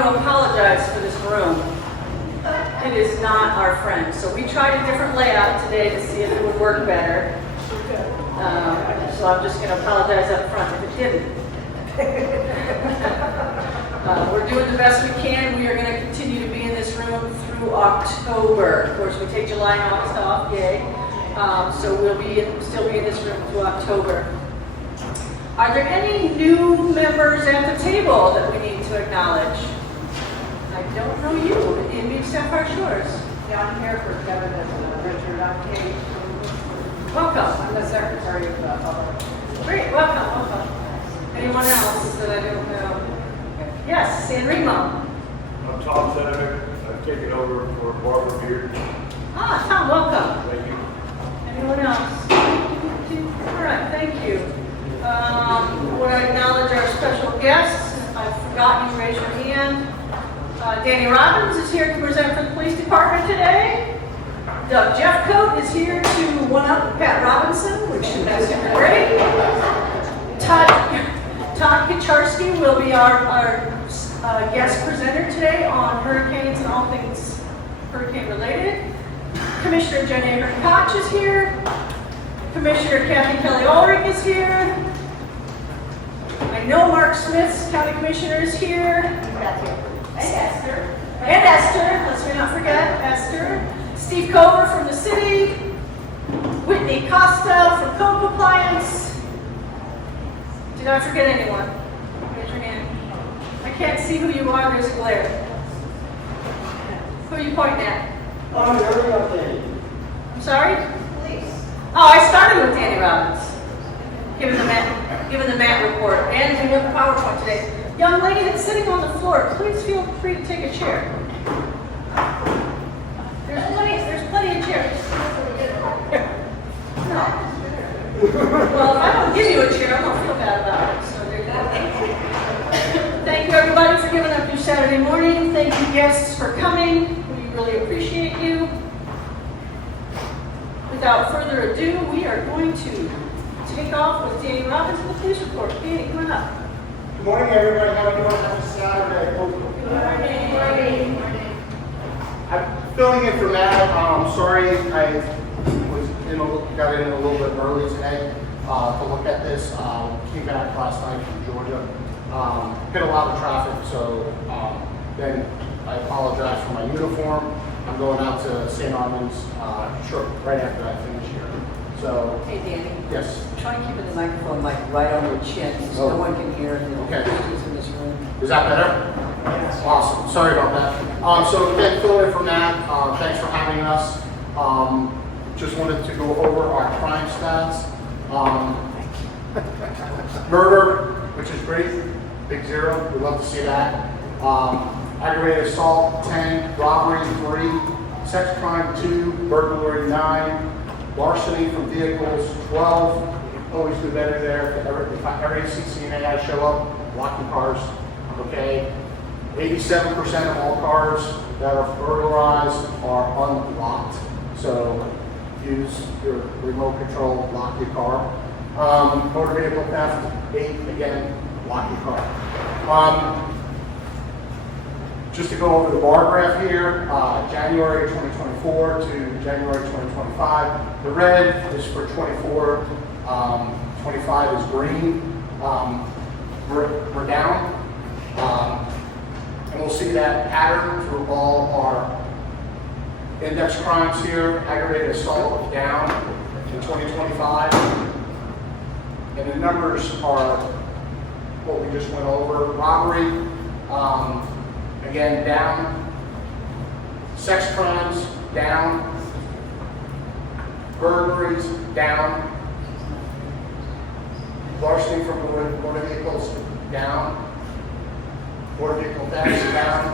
want to apologize for this room. It is not our friend. So we tried a different layout today to see if it would work better. So I'm just going to apologize up front if it didn't. We're doing the best we can. We are going to continue to be in this room through October. Of course, we take July and August off, yay. So we'll still be in this room through October. Are there any new members at the table that we need to acknowledge? I don't know you. Amy Sapphire Shores. Yeah, I'm here for Kevin and Richard. I'm Kate. Welcome. I'm the secretary of the public. Great, welcome. Anyone else that I don't know? Yes, San Remo. I'm Tom Senator. I've taken over for Barbara Beard. Ah, Tom, welcome. Thank you. Anyone else? All right, thank you. Would I acknowledge our special guests? If I've forgotten you, raise your hand. Danny Robbins is here to present for the police department today. Doug Jeffcoat is here to one-up Pat Robinson, which is super great. Todd Kacharski will be our guest presenter today on hurricanes and all things hurricane related. Commissioner Jen Ahern Koch is here. Commissioner Kathy Kelly Ulrich is here. I know Mark Smith, County Commissioner, is here. And Esther, let's not forget Esther. Steve Cover from the city. Whitney Costa from Code Compliance. Did I forget anyone? Raise your hand. I can't see who you are, there's a glare. Who are you pointing at? Oh, you're okay. I'm sorry? Please. Oh, I started with Danny Robbins, giving the mat report, and we have a PowerPoint today. Young lady that's sitting on the floor, please feel free to take a chair. There's plenty of chairs. No. Well, if I don't give you a chair, I don't feel bad about it. So there you go. Thank you, everybody, for giving up your Saturday morning. Thank you, guests, for coming. We really appreciate you. Without further ado, we are going to take off with Danny Robbins and the police report. Danny, come on up. Good morning, everybody. How are you doing? Happy Saturday. Good morning. I'm filling in for Matt. Sorry, I got in a little bit early today to look at this. Came back last night from Georgia. Hit a lot of traffic, so then I apologize for my uniform. I'm going out to St. Armand's right after I finish here. So, Hey, Danny. yes. Try and keep the microphone like right on your chin so no one can hear the Okay. voices in this room. Is that better? Yes. Awesome. Sorry about that. So again, filling in for Matt. Thanks for having us. Just wanted to go over our crime stats. Murder, which is great, big 0. We love to see that. Aggravated assault 10, robbery 3, sex crime 2, burglary 9, larceny from vehicles 12. Always do better there. Every CCNA I show up, lock your cars. Okay. 87% of all cars that are burglarized are unlocked. So use your remote control, lock your car. Motor vehicle theft, 8, again, lock your car. Just to go over the bar graph here, January 2024 to January 2025. The red is for 24, 25 is green. We're down. And we'll see that pattern through all our index crimes here. Aggravated assault down in 2025. And the numbers are what we just went over. Robbery, again, down. Sex crimes, down. Burglaries, down. Larceny from motor vehicles, down. Motor vehicle theft, down.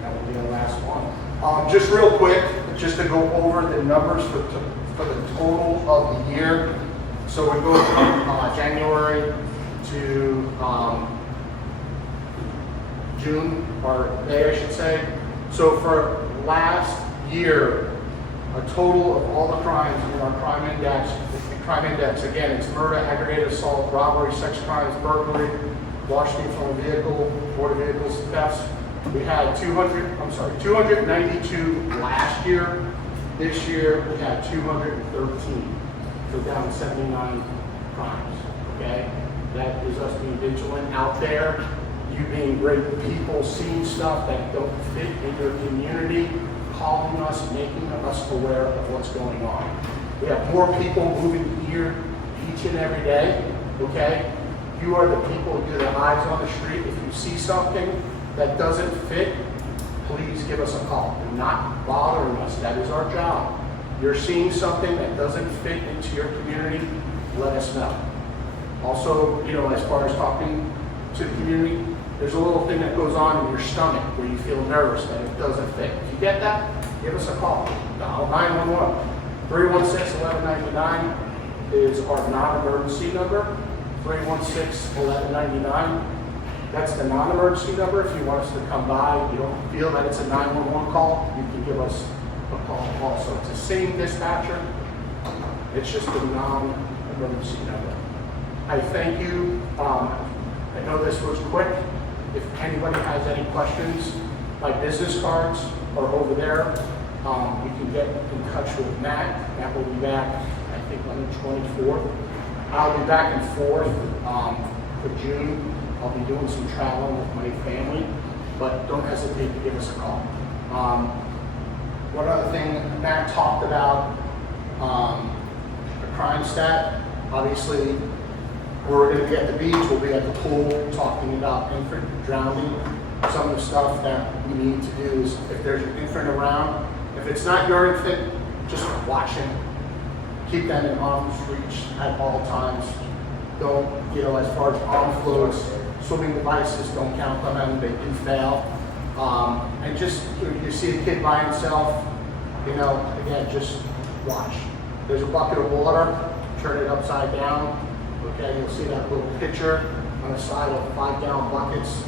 That will be the last one. Just real quick, just to go over the numbers for the total of the year. So we go from January to June, or May I should say. So for last year, a total of all the crimes in our crime index. Again, it's murder, aggravated assault, robbery, sex crimes, burglary, larceny from a vehicle, motor vehicles, thefts. We had 292 last year. This year, we had 213. So down to 79 crimes, okay? That is us being vigilant out there, you being great people, seeing stuff that don't fit in your community, calling us, making us aware of what's going on. We have more people moving here each and every day, okay? You are the people, you're the eyes on the street. If you see something that doesn't fit, please give us a call. Do not bothering us, that is our job. You're seeing something that doesn't fit into your community, let us know. Also, as far as talking to the community, there's a little thing that goes on in your stomach where you feel nervous that it doesn't fit. If you get that, give us a call. Dial 911. 316-1199 is our non-emergency number. 316-1199. That's the non-emergency number. If you want us to come by, you don't feel that it's a 911 call, you can give us a call also. It's the same dispatcher. It's just a non-emergency number. I thank you. I know this was quick. If anybody has any questions, my business cards are over there. You can get in touch with Matt. Matt will be back, I think, on the 24th. I'll be back and forth for June. I'll be doing some traveling with my family, but don't hesitate to give us a call. One other thing, Matt talked about the crime stat. Obviously, we're going to be at the beach, we'll be at the pool talking about infant drowning. Some of the stuff that we need to do is if there's an infant around, if it's not your infant, just watch him. Keep them in arm's reach at all times. Don't, as far as arm floats, swimming devices, don't count on them, they do fail. And just, if you see a kid by himself, again, just watch. There's a bucket of water, turn it upside down. Okay, you'll see that little pitcher on the side of 5-gallon buckets.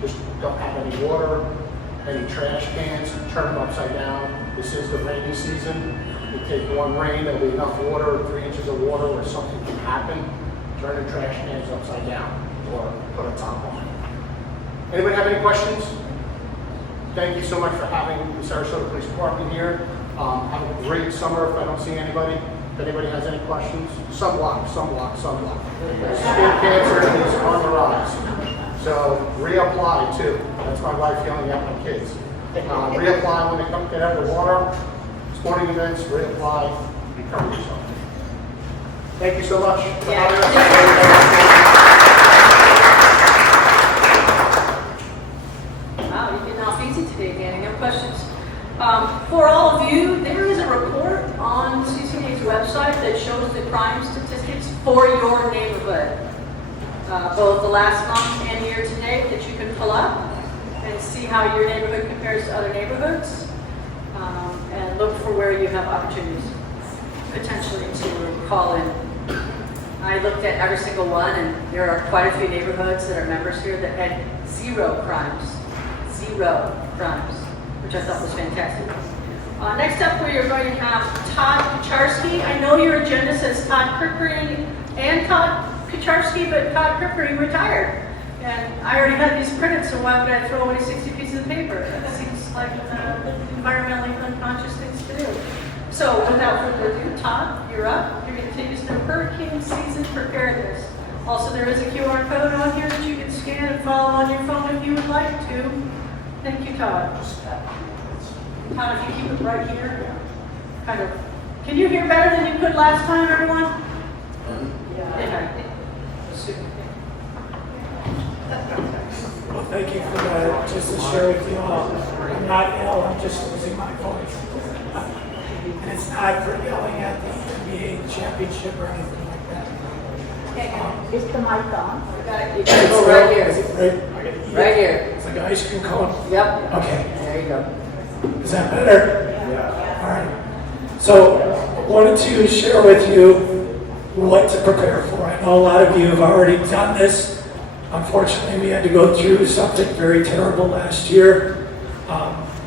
Just don't have any water, any trash cans, turn them upside down. This is the rainy season. You take one rain, there'll be enough water, 3 inches of water where something can happen. Turn the trash cans upside down or put a top on. Anybody have any questions? Thank you so much for having the Sarasota Police Department here. Have a great summer if I don't see anybody. If anybody has any questions, sunblock. Skin cancer is on the rise. So reapply too. That's my wife yelling at my kids. Reapply when they come get out of the water. Sporting events, reapply, recover yourself. Thank you so much. Wow, you did not easy today, Danny. No questions. For all of you, there is a report on CCNA's website that shows the crime statistics for your neighborhood. Both the last month and year to date that you can pull up and see how your neighborhood compares to other neighborhoods. And look for where you have opportunities potentially to call in. I looked at every single one, and there are quite a few neighborhoods that are members here that had 0 crimes. 0 crimes, which I thought was fantastic. Next up, we are going to have Todd Kucharski. I know your agenda says Todd Kirkering and Todd Kucharski, but Todd Kirkering retired. And I already had these printed, so why would I throw away 60 pieces of paper? That seems like environmentally unconscious things to do. So without further ado, Todd, you're up. You're going to take us through hurricane season preparedness. Also, there is a QR code on here that you can scan and follow on your phone if you would like to. Thank you, Todd. Todd, if you keep it right here, kind of. Can you hear better than you could last time, everyone? Yeah. Well, thank you for that. Just to share with you all, I'm not ill, I'm just losing my voice. And it's not for yelling at the NBA championship or anything like that. Is the mic on? You got to go right here. Right here. It's like an ice cream cone. Yep. Okay. There you go. Is that better? Yeah. All right. So, I wanted to share with you what to prepare for. I know a lot of you have already done this. Unfortunately, we had to go through something very terrible last year.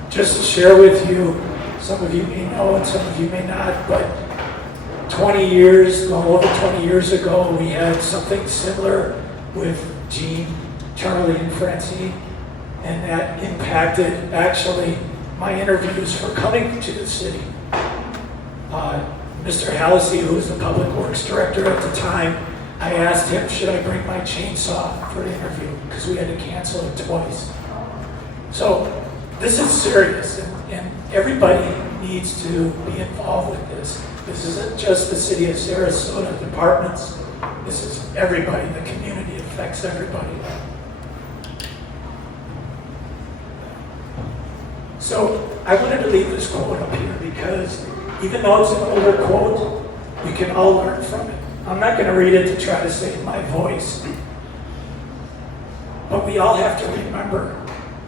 Just to share with you some of you may know and some of you may not, but 20 years, well, over 20 years ago, we had something similar with Gene, Charlie, and Francine, and that impacted actually my interviews for coming to the city. Mr. Halsey, who was the Public Works Director at the time, I asked him, should I bring my chainsaw for the interview? Because we had to cancel it twice. So this is serious, and everybody needs to be involved with this. This isn't just the city of Sarasota departments. This is everybody. The community affects everybody. So I wanted to leave this quote up here because even though it's an older quote, we can all learn from it. I'm not going to read it to try to save my voice. But we all have to remember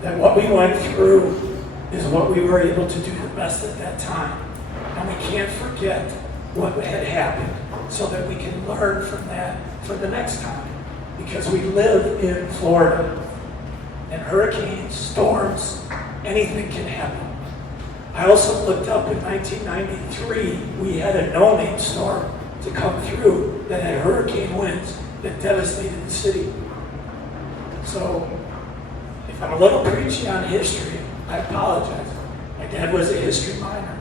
that what we went through is what we were able to do the best at that time. And we can't forget what had happened so that we can learn from that for the next time. Because we live in Florida, and hurricanes, storms, anything can happen. I also looked up in 1993, we had a no-name storm to come through that had hurricane winds that devastated the city. So, if I'm a little preachy on history, I apologize. My dad was a history minor.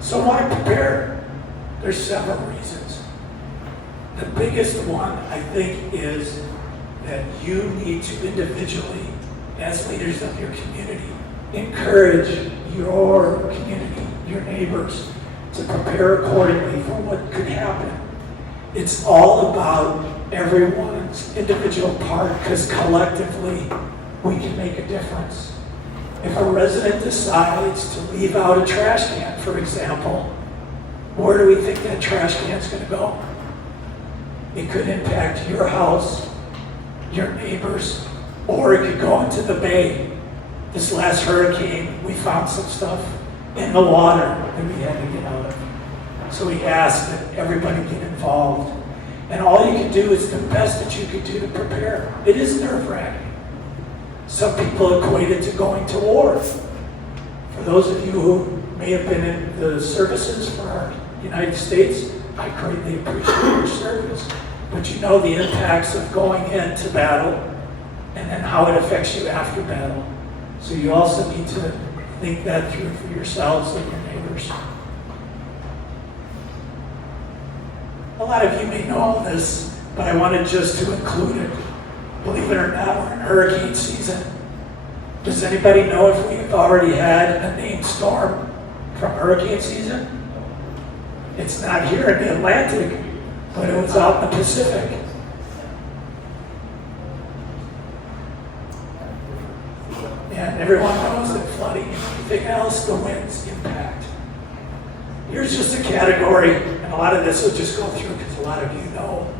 So why prepare? There's several reasons. The biggest one, I think, is that you need to individually, as leaders of your community, encourage your community, your neighbors, to prepare accordingly for what could happen. It's all about everyone's individual part, because collectively we can make a difference. If a resident decides to leave out a trash can, for example, where do we think that trash can is going to go? It could impact your house, your neighbors, or it could go into the bay. This last hurricane, we found some stuff in the water that we had to get out of. So we asked that everybody get involved. And all you can do is the best that you can do to prepare. It is nerve-wracking. Some people equate it to going to war. For those of you who may have been in the services for our United States, I greatly appreciate your service. But you know the impacts of going into battle and then how it affects you after battle. So you also need to think that through for yourselves and your neighbors. A lot of you may know all this, but I wanted just to include it. Believe it or not, we're in hurricane season. Does anybody know if we've already had a named storm from hurricane season? It's not here in the Atlantic, but it was out in the Pacific. And everyone knows that flooding and everything else, the winds impact. Here's just a category, and a lot of this will just go through because a lot of you know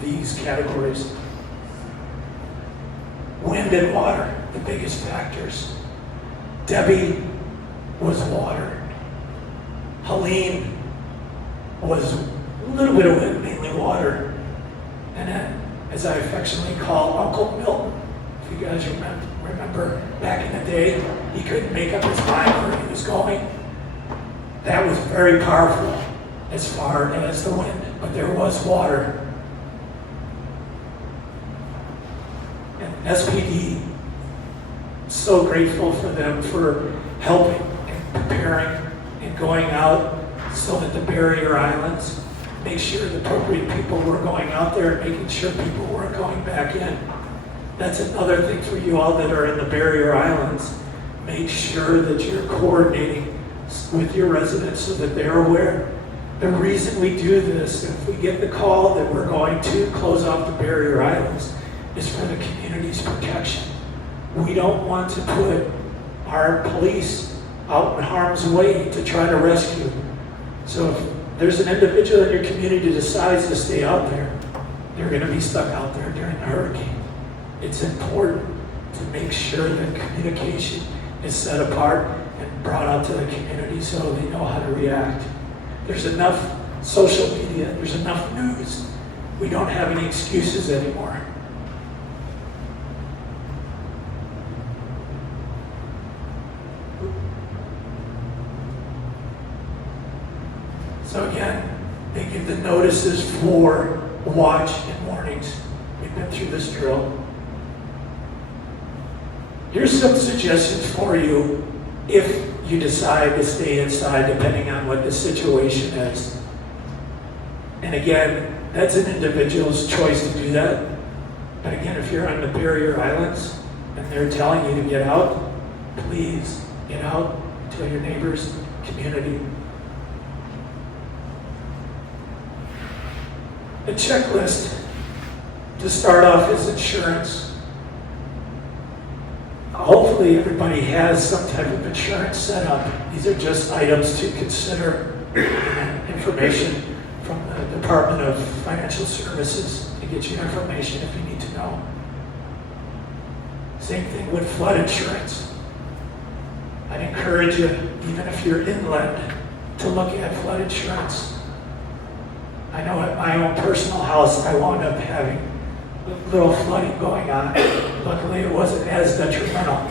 these categories. Wind and water, the biggest factors. Debbie was water. Helene was a little bit of wind, mainly water. And then, as I affectionately call Uncle Milton, if you guys remember back in the day, he couldn't make up his mind where he was going. That was very powerful as far as the wind, but there was water. And SPD, so grateful for them for helping and preparing and going out so that the barrier islands, make sure the appropriate people were going out there and making sure people weren't going back in. That's another thing for you all that are in the barrier islands. Make sure that you're coordinating with your residents so that they're aware. The reason we do this, if we get the call that we're going to close off the barrier islands, is for the community's protection. We don't want to put our police out in harm's way to try to rescue. So if there's an individual in your community that decides to stay out there, they're going to be stuck out there during the hurricane. It's important to make sure that communication is set apart and brought out to the community so they know how to react. There's enough social media, there's enough news. We don't have any excuses anymore. notices for watch and warnings. We've been through this drill. Here's some suggestions for you if you decide to stay inside, depending on what the situation is. And again, that's an individual's choice to do that. But again, if you're on the barrier islands and they're telling you to get out, please get out, tell your neighbors, community. A checklist to start off is insurance. Hopefully everybody has some type of insurance set up. These are just items to consider. Information from the Department of Financial Services to get you information if you need to know. Same thing with flood insurance. I'd encourage you, even if you're inland, to look at flood insurance. I know at my own personal house, I wound up having a little flooding going on. Luckily, it wasn't as detrimental,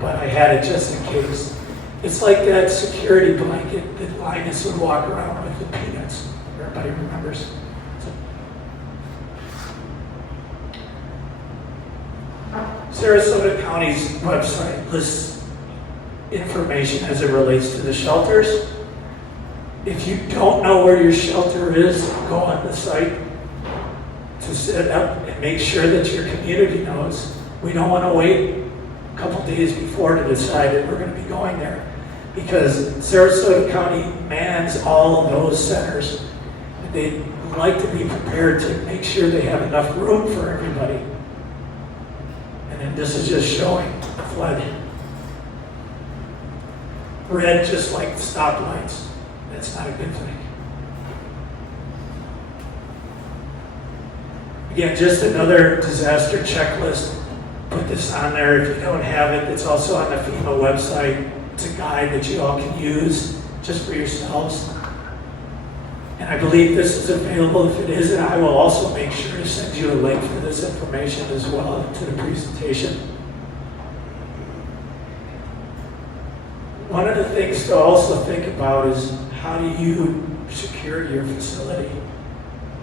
but I had it just in case. It's like that security blanket that Linus would walk around with the peanuts. Everybody remembers. Sarasota County's website lists information as it relates to the shelters. If you don't know where your shelter is, go on the site to set up and make sure that your community knows. We don't want to wait a couple days before to decide that we're going to be going there, because Sarasota County mans all of those centers. They'd like to be prepared to make sure they have enough room for everybody. And then this is just showing flood. Red, just like stoplights. That's not a good thing. Again, just another disaster checklist. Put this on there if you don't have it. It's also on the FEMA website. It's a guide that you all can use just for yourselves. And I believe this is available. If it isn't, I will also make sure to send you a link for this information as well to the presentation. One of the things to also think about is, how do you secure your facility?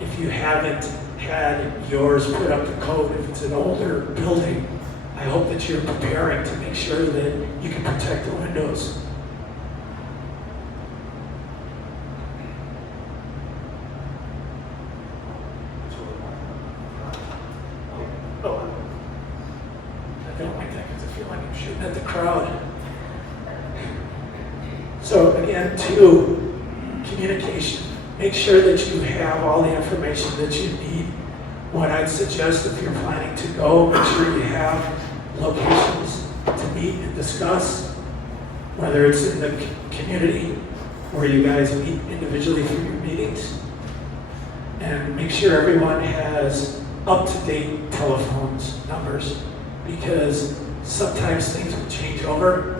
If you haven't had yours put up to code, if it's an older building, I hope that you're preparing to make sure that you can protect the windows. I don't like that because I feel like I'm shooting at the crowd. So again, two, communication. Make sure that you have all the information that you need. What I'd suggest, if you're planning to go, make sure you have locations to meet and discuss, whether it's in the community where you guys meet individually for your meetings. And make sure everyone has up-to-date telephones, numbers, because sometimes things will change over.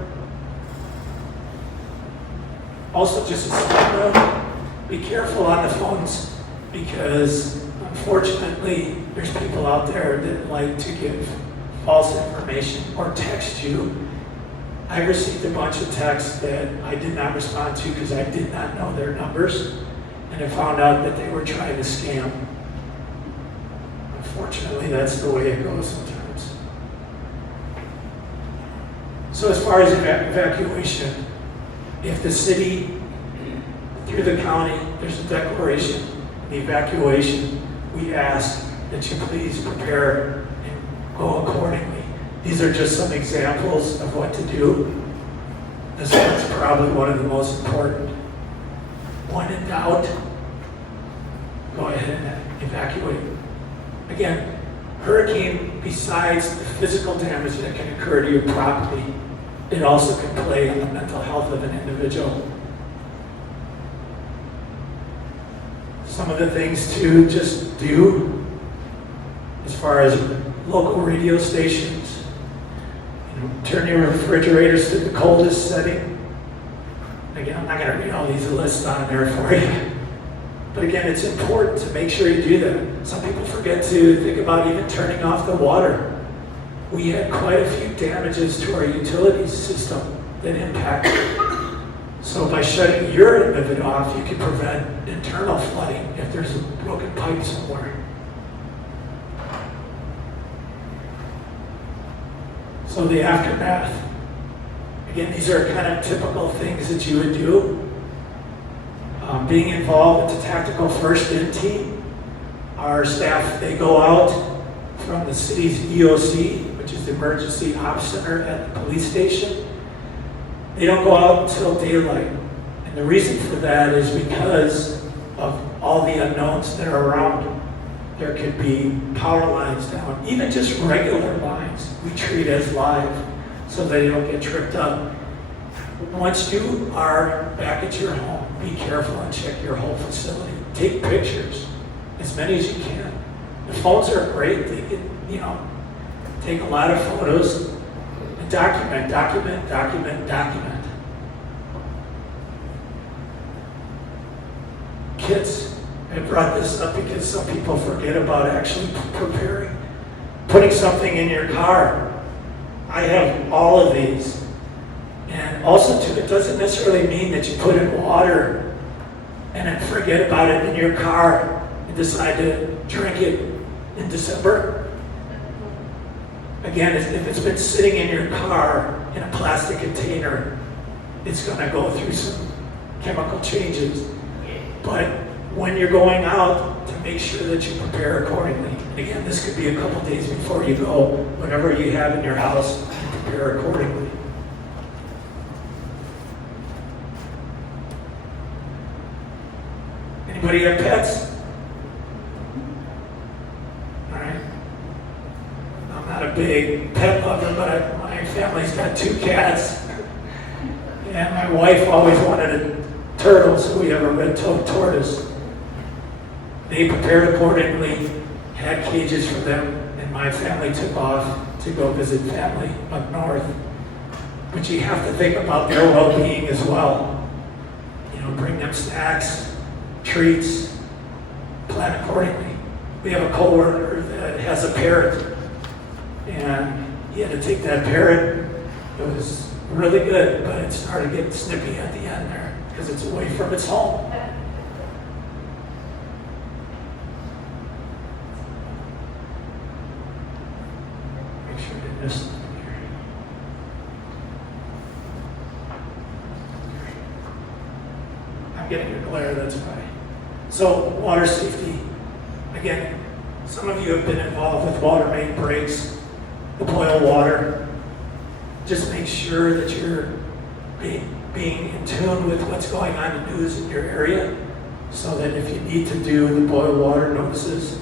Also, just a side note, be careful on the phones, because unfortunately, there's people out there that like to give false information or text you. I received a bunch of texts that I did not respond to because I did not know their numbers, and I found out that they were trying to scam. Unfortunately, that's the way it goes sometimes. So as far as evacuation, if the city, through the county, there's a declaration, the evacuation, we ask that you please prepare and go accordingly. These are just some examples of what to do. This one's probably one of the most important. When in doubt, go ahead and evacuate. Again, hurricane, besides the physical damage that can occur to your property, it also can play on the mental health of an individual. Some of the things to just do, as far as local radio stations, turn your refrigerators to the coldest setting. Again, I'm not going to read all these lists on there for you. But again, it's important to make sure you do that. Some people forget to think about even turning off the water. We had quite a few damages to our utilities system that impacted So by shutting your end of it off, you can prevent internal flooding if there's a broken pipe somewhere. So the aftermath. Again, these are kind of typical things that you would do. Being involved with the tactical first in team. Our staff, they go out from the city's EOC, which is the Emergency Ops Center at the police station. They don't go out until daylight. And the reason for that is because of all the unknowns that are around. There could be power lines down, even just regular lines we treat as live so they don't get tripped up. Once you are back at your home, be careful and check your whole facility. Take pictures, as many as you can. The phones are great. They can, take a lot of photos and document. Kits, I brought this up because some people forget about actually preparing. Putting something in your car. I have all of these. And also, too, it doesn't necessarily mean that you put in water and then forget about it in your car and decide to drink it in December. Again, if it's been sitting in your car in a plastic container, it's going to go through some chemical changes. But when you're going out, to make sure that you prepare accordingly. And again, this could be a couple days before you go. Whatever you have in your house, prepare accordingly. Anybody have pets? All right. I'm not a big pet lover, but my family's got 2 cats. And my wife always wanted a turtle, so we have a red-toed tortoise. They prepared accordingly, had cages for them, and my family took off to go visit family up north. But you have to think about their well-being as well. Bring them snacks, treats, plan accordingly. We have a coworker that has a parrot, and he had to take that parrot. It was really good, but it started getting snippy at the end there because it's away from its home. Make sure I didn't miss something here. I'm getting a glare, that's why. So, water safety. Again, some of you have been involved with water main breaks, the boil water. Just make sure that you're being in tune with what's going on in the news in your area, so that if you need to do the boil water notices,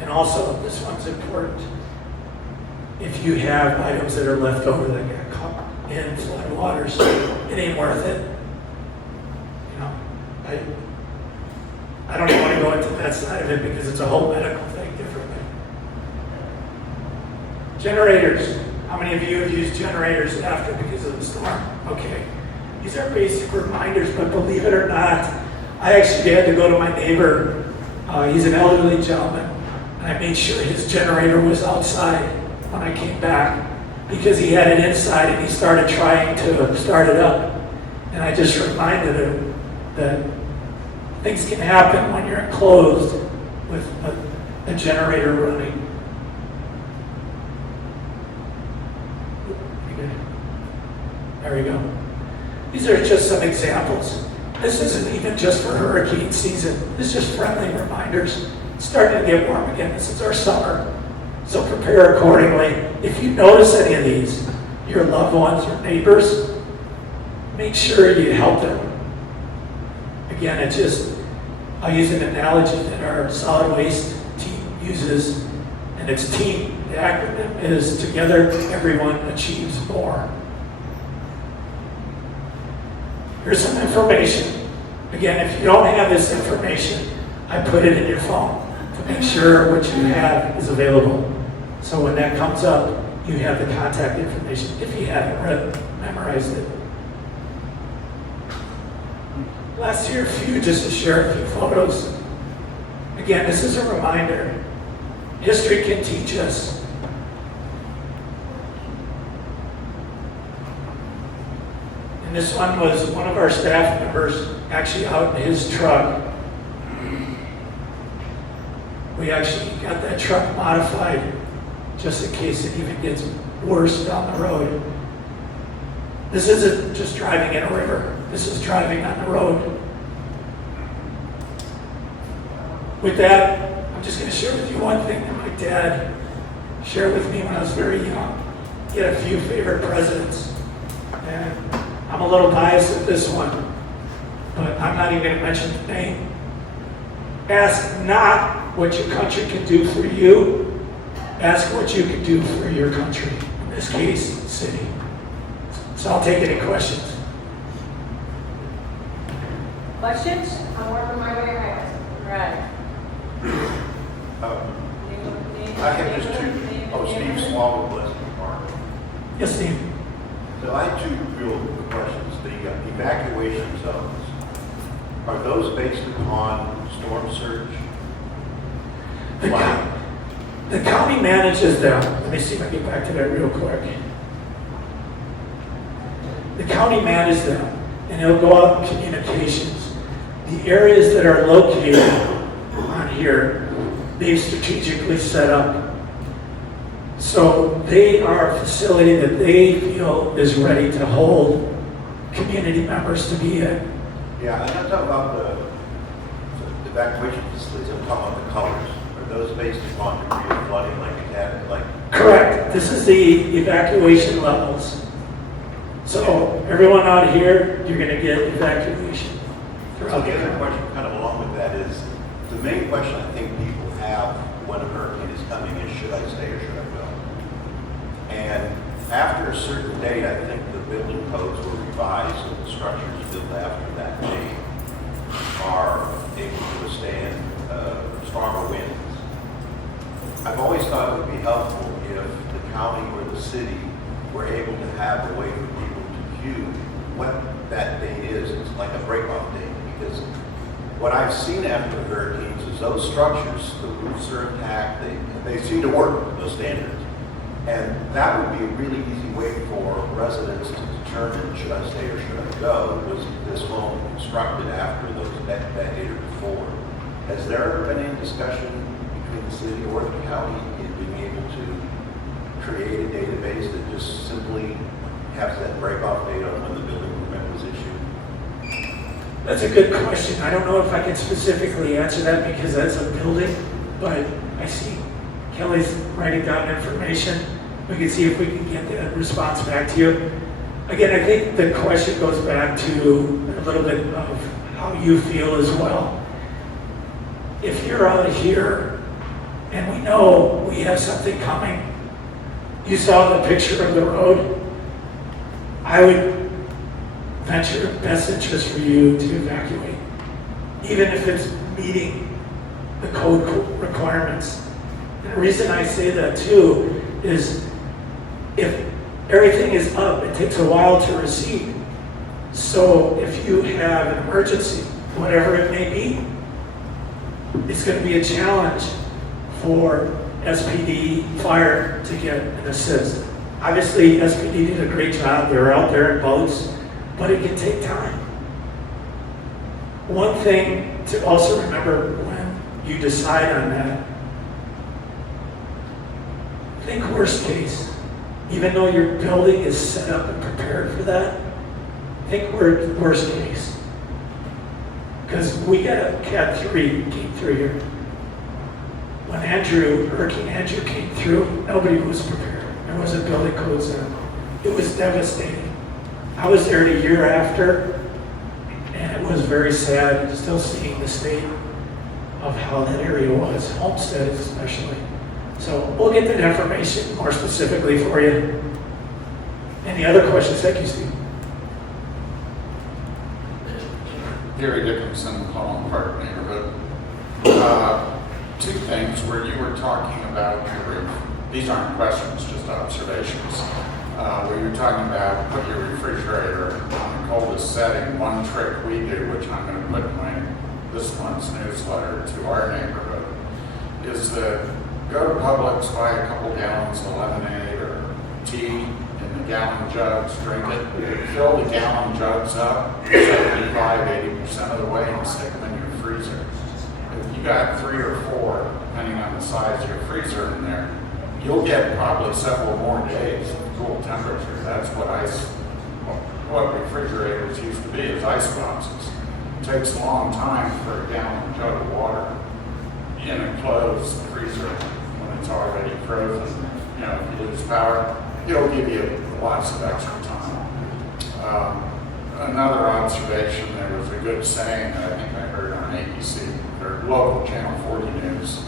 and also, this one's important, if you have items that are left over that get caught in flood waters, it ain't worth it. I don't even want to go into that side of it because it's a whole medical thing differently. Generators. How many of you have used generators after because of the storm? Okay. These are basic reminders, but believe it or not, I actually had to go to my neighbor. He's an elderly gentleman, and I made sure his generator was outside when I came back because he had it inside and he started trying to start it up. And I just reminded him that things can happen when you're enclosed with a generator running. There we go. These are just some examples. This isn't even just for hurricane season. This is just friendly reminders. It's starting to get warm again. This is our summer. So prepare accordingly. If you notice any of these, your loved ones, your neighbors, make sure you help them. Again, I'll use an analogy that our solid waste team uses, and it's team. The acronym is together, everyone achieves more. Here's some information. Again, if you don't have this information, I put it in your phone to make sure what you have is available. So when that comes up, you have the contact information if you haven't memorized it. Last year, just to share a few photos. Again, this is a reminder. History can teach us. And this one was one of our staff members actually out in his truck. We actually got that truck modified just in case it even gets worse down the road. This isn't just driving in a river. This is driving on the road. With that, I'm just going to share with you one thing that my dad shared with me when I was very young. He had a few favorite presidents, and I'm a little biased with this one, but I'm not even going to mention the name. Ask not what your country can do for you, ask what you can do for your country, in this case, city. So I'll take any questions. Questions? I'm working my way around. Right. I have just two. Steve Swallow, Blessing Park. Yes, Steve. So I have two real questions. The evacuation zones, are those based upon storm surge? The county manages them. Let me see if I get back to that real quick. The county manages them, and it'll go out in communications. The areas that are located on here, they've strategically set up. So they are a facility that they feel is ready to hold community members to be in. Yeah, I'm not talking about the evacuation facilities, I'm talking about the colors. Are those based upon degree of flooding like you had, like? Correct. This is the evacuation levels. So everyone out here, you're going to get evacuation. The other question kind of along with that is, the main question I think people have when a hurricane is coming is, should I stay or should I go? And after a certain date, I think the building codes were revised, so the structures built after that date are able to withstand stronger winds. I've always thought it would be helpful if the county or the city were able to have a way for people to view what that date is. It's like a break-off date, because what I've seen after hurricanes is those structures, the roofs are intact, they seem to work, those standards. And that would be a really easy way for residents to determine, should I stay or should I go? Was this home constructed after that date or before? Has there ever been any discussion between the city or the county in being able to create a database that just simply has that break-off date on when the building permit was issued? That's a good question. I don't know if I can specifically answer that because that's a building, but I see Kelly's writing down information. We can see if we can get that response back to you. Again, I think the question goes back to a little bit of how you feel as well. If you're out here and we know we have something coming, you saw the picture of the road, I would venture best interest for you to evacuate, even if it's meeting the code requirements. And the reason I say that too is if everything is up, it takes a while to recede. So if you have an emergency, whatever it may be, it's going to be a challenge for SPD, fire to get an assist. Obviously, SPD did a great job. They were out there in boats, but it can take time. One thing to also remember when you decide on that, think worst case. Even though your building is set up and prepared for that, think worst case. Because we got a Cat 3 came through here. When Hurricane Andrew came through, nobody was prepared. There wasn't building codes in. It was devastating. I was there the year after, and it was very sad, still seeing the state of how that area was, Homestead especially. So we'll get that information more specifically for you. Any other questions? Thank you, Steve. Gary Dickinson, Collin Park neighborhood. Two things where you were talking about your roof. These aren't questions, just observations. Where you're talking about put your refrigerator on the coldest setting. One trick we do, which I'm going to put in this month's newsletter to our neighborhood, is that go to Publix, buy a couple gallons of lemonade or tea in the gallon jugs, drink it, fill the gallon jugs up 75–80% of the way and stick them in your freezer. If you got 3 or 4, depending on the size of your freezer in there, you'll get probably several more days of cool temperature. That's what refrigerators used to be, is ice boxes. It takes a long time for a gallon jug of water in a closed freezer when it's already frozen. You know, if you lose power, it'll give you lots of extra time. Another observation, there was a good saying that I think I heard on ABC, or local Channel 40 News,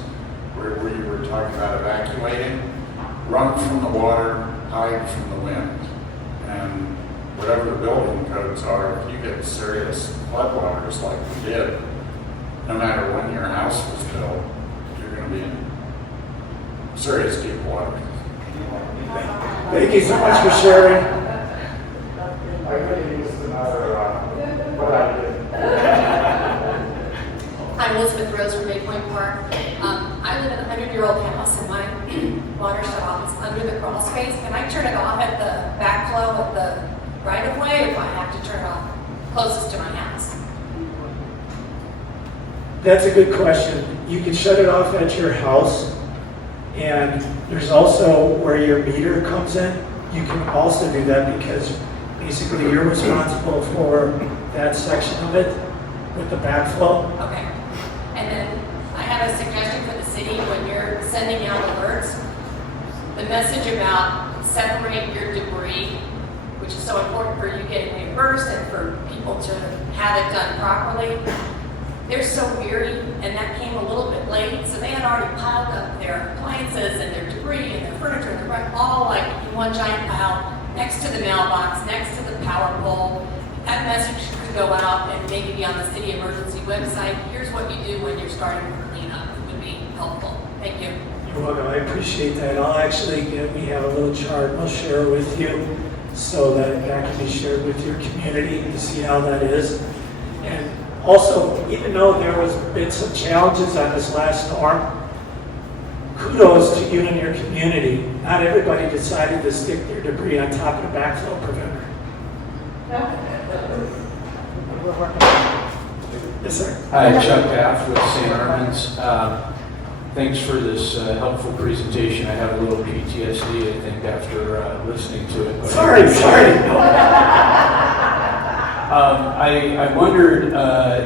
where you were talking about evacuating. Run from the water, hide from the wind. And whatever the building codes are, if you get serious floodwaters like we did, no matter when your house was built, you're going to be in serious deep water. Thank you so much for sharing. I really used to know what I did. I'm Elizabeth Rose from Bay Point Park. I live in a 100-year-old house, and my water shut off. It's under the crawl space. Can I turn it off at the backflow of the right-of-way, or do I have to turn it off closest to my house? That's a good question. You can shut it off at your house, and there's also where your meter comes in. You can also do that because basically you're responsible for that section of it with the backflow. Okay. And then I have a suggestion for the city when you're sending out alerts. The message about separate your debris, which is so important for you getting reimbursed and for people to have it done properly. They're so weary, and that came a little bit late, so they had already piled up their appliances and their debris and their furniture and their all like in one giant pile next to the mailbox, next to the power pole. That message could go out and maybe be on the city emergency website. Here's what you do when you're starting to clean up. It would be helpful. Thank you. You're welcome. I appreciate that. I'll actually we have a little chart we'll share with you so that can be shared with your community to see how that is. And also, even though there was been some challenges on this last storm, kudos to you and your community. Not everybody decided to stick their debris on top of the backflow preventer. Yes, sir. Hi, Chuck Taft with St. Armand's. Thanks for this helpful presentation. I have a little PTSD, I think, after listening to it. Sorry. I wondered,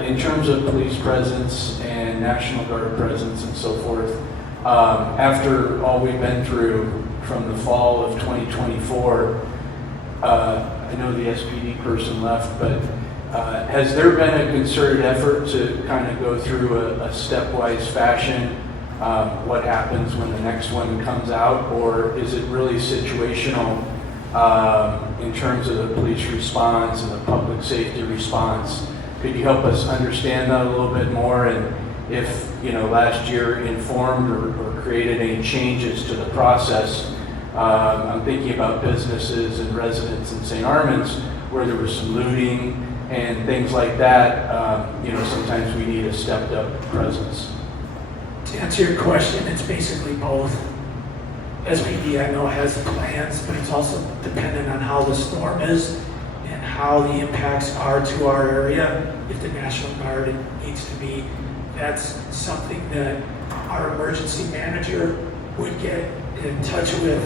in terms of police presence and National Guard presence and so forth, after all we've been through from the fall of 2024, I know the SPD person left, but has there been a concerted effort to kind of go through a stepwise fashion what happens when the next one comes out, or is it really situational in terms of the police response and the public safety response? Could you help us understand that a little bit more, and if last year informed or created any changes to the process? I'm thinking about businesses and residents in St. Armand's where there was some looting and things like that. Sometimes we need a stepped up presence. To answer your question, it's basically both. SPD, I know, has plans, but it's also dependent on how the storm is and how the impacts are to our area. If the National Guard needs to be, that's something that our emergency manager would get in touch with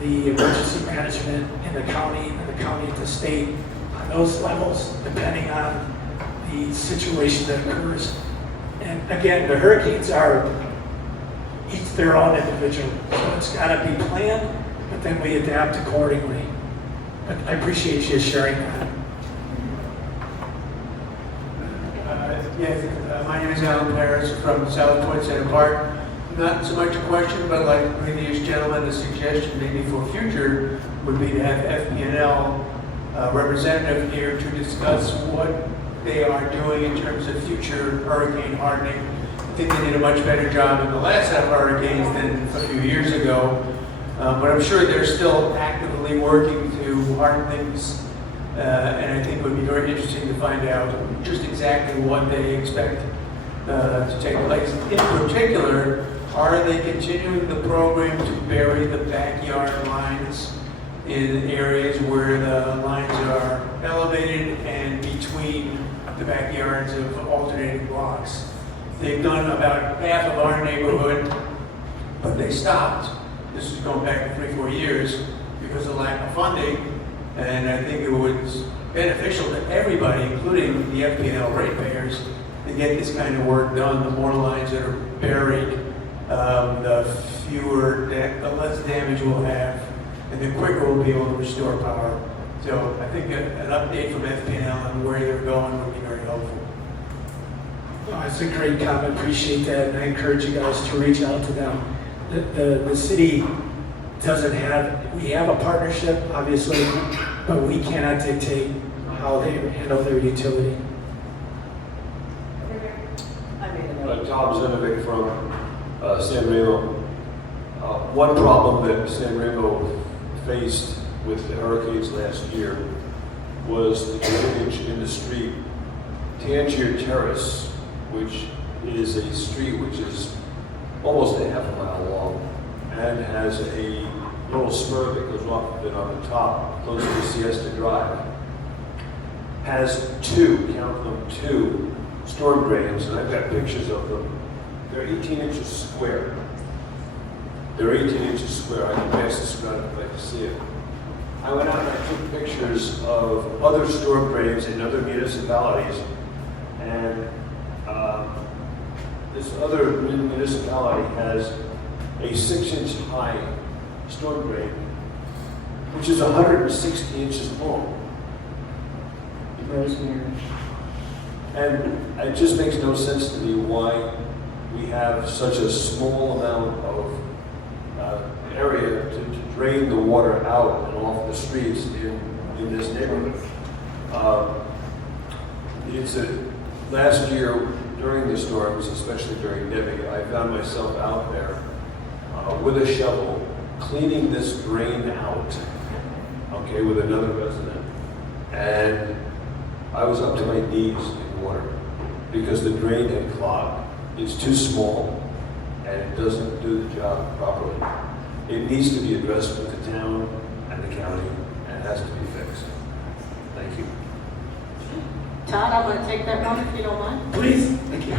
the emergency management in the county and the county and the state on those levels, depending on the situation that occurs. And again, the hurricanes are each their own individual, so it's got to be planned, but then we adapt accordingly. But I appreciate you sharing that. My name is Alan Paris from South Point Center Park. Not so much a question, but like previous gentlemen, a suggestion maybe for future would be to have FPNL representative here to discuss what they are doing in terms of future hurricane hardening. I think they did a much better job in the last set of hurricanes than a few years ago, but I'm sure they're still actively working to harden things, and I think it would be very interesting to find out just exactly what they expect to take place. In particular, Are they continuing the program to bury the backyard lines in areas where the lines are elevated and between the backyards of alternating blocks? They've done about half of our neighborhood, but they stopped. This is going back 3-4 years because of lack of funding, and I think it was beneficial to everybody, including the FPL ratepayers, to get this kind of work done. The more lines that are buried, the less damage we'll have, and the quicker we'll be able to restore power. So I think an update from FPL on where they're going would be very helpful. Oh, it's a great comment, appreciate that, and I encourage you guys to reach out to them. The city doesn't have, we have a partnership, obviously, but we cannot dictate how they handle their utility. I made a note. Tom Zinovic from San Remo. One problem that San Remo faced with the hurricanes last year was the drainage in the street. Tangier Terrace, which is a street which is almost a half a mile long and has a little spur that goes off of it on the top, close to Siesta Drive, has count them, two storm drains, and I've got pictures of them. They're 18 inches square. They're 18 inches square. I can pass this around if you'd like to see it. I went out and I took pictures of other storm drains in other municipalities, and this other municipality has a 6-inch high storm drain, which is 160 inches long. And it just makes no sense to me why we have such a small amount of area to drain the water out and off the streets in this neighborhood. Last year during the storms, especially during Debbie, I found myself out there with a shovel cleaning this drain out, okay, with another resident. And I was up to my knees in water because the drain had clogged. It's too small and it doesn't do the job properly. It needs to be addressed with the town and the county, and it has to be fixed. Thank you. Todd, I'm going to take that one if you don't mind. Please, thank you.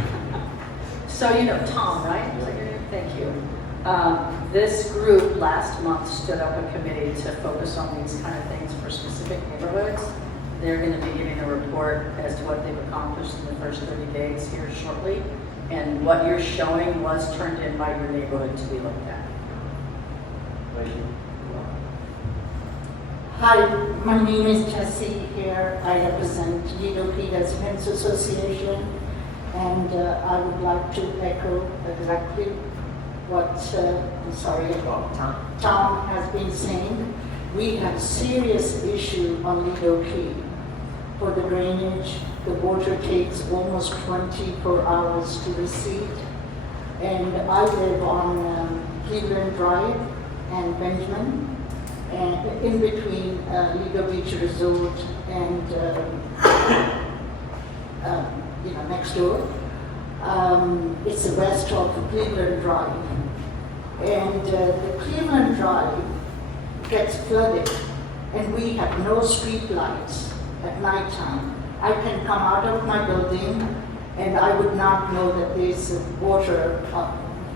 So you know Tom, right? Is that your name? Thank you. This group last month stood up a committee to focus on these kind of things for specific neighborhoods. They're going to be giving a report as to what they've accomplished in the first 30 days here shortly. And what you're showing was turned in by your neighborhood to be looked at. Thank you. Hi, my name is Jessie here. I represent Lido P Residents Association, and I would like to echo exactly what Tom has been saying. We have serious issue on Lido P. For the drainage, the water takes almost 24 hours to recede, and I live on Cleveland Drive and Benjamin, and in between Lido Beach Resort and next door. It's the west of Cleveland Drive, and the Cleveland Drive gets flooded, and we have no street lights at night time. I can come out of my building and I would not know that there's water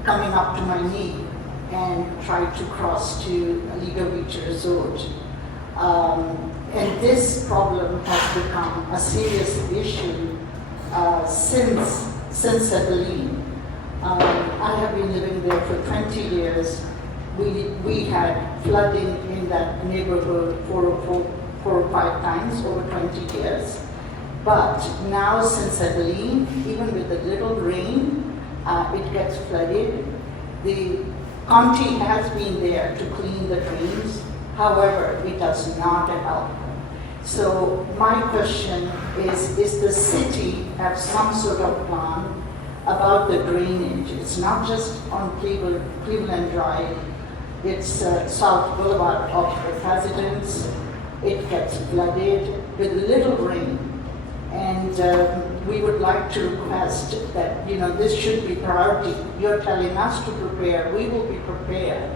coming up to my knee and try to cross to Lido Beach Resort. And this problem has become a serious issue since Abilene. I have been living there for 20 years. We had flooding in that neighborhood 4 or 5 times over 20 years. But now since Abilene, even with a little rain, it gets flooded. The county has been there to clean the drains. However, it does not help. So my question is the city have some sort of plan about the drainage? It's not just on Cleveland Drive. It's South Boulevard of residents. It gets flooded with little rain. And we would like to request that, this should be priority. You're telling us to prepare, we will be prepared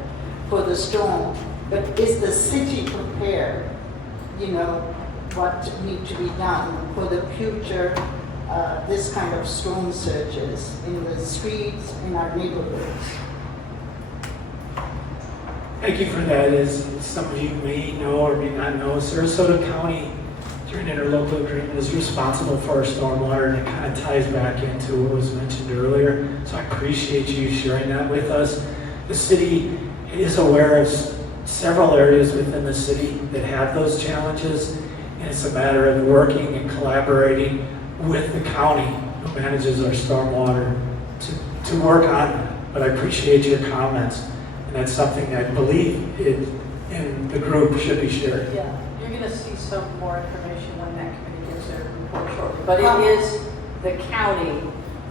for the storm, but is the city prepared? What need to be done for the future, this kind of storm surges in the streets, in our neighborhoods? Thank you for that. As some of you may know or may not know, Sarasota County, through an interlocal agreement, is responsible for our stormwater, and it kind of ties back into what was mentioned earlier. So I appreciate you sharing that with us. The city is aware of several areas within the city that have those challenges, and it's a matter of working and collaborating with the county who manages our stormwater to work on that. But I appreciate your comments, and that's something I believe in the group should be shared. Yeah, you're going to see some more information when that committee gives their report shortly. But it is the county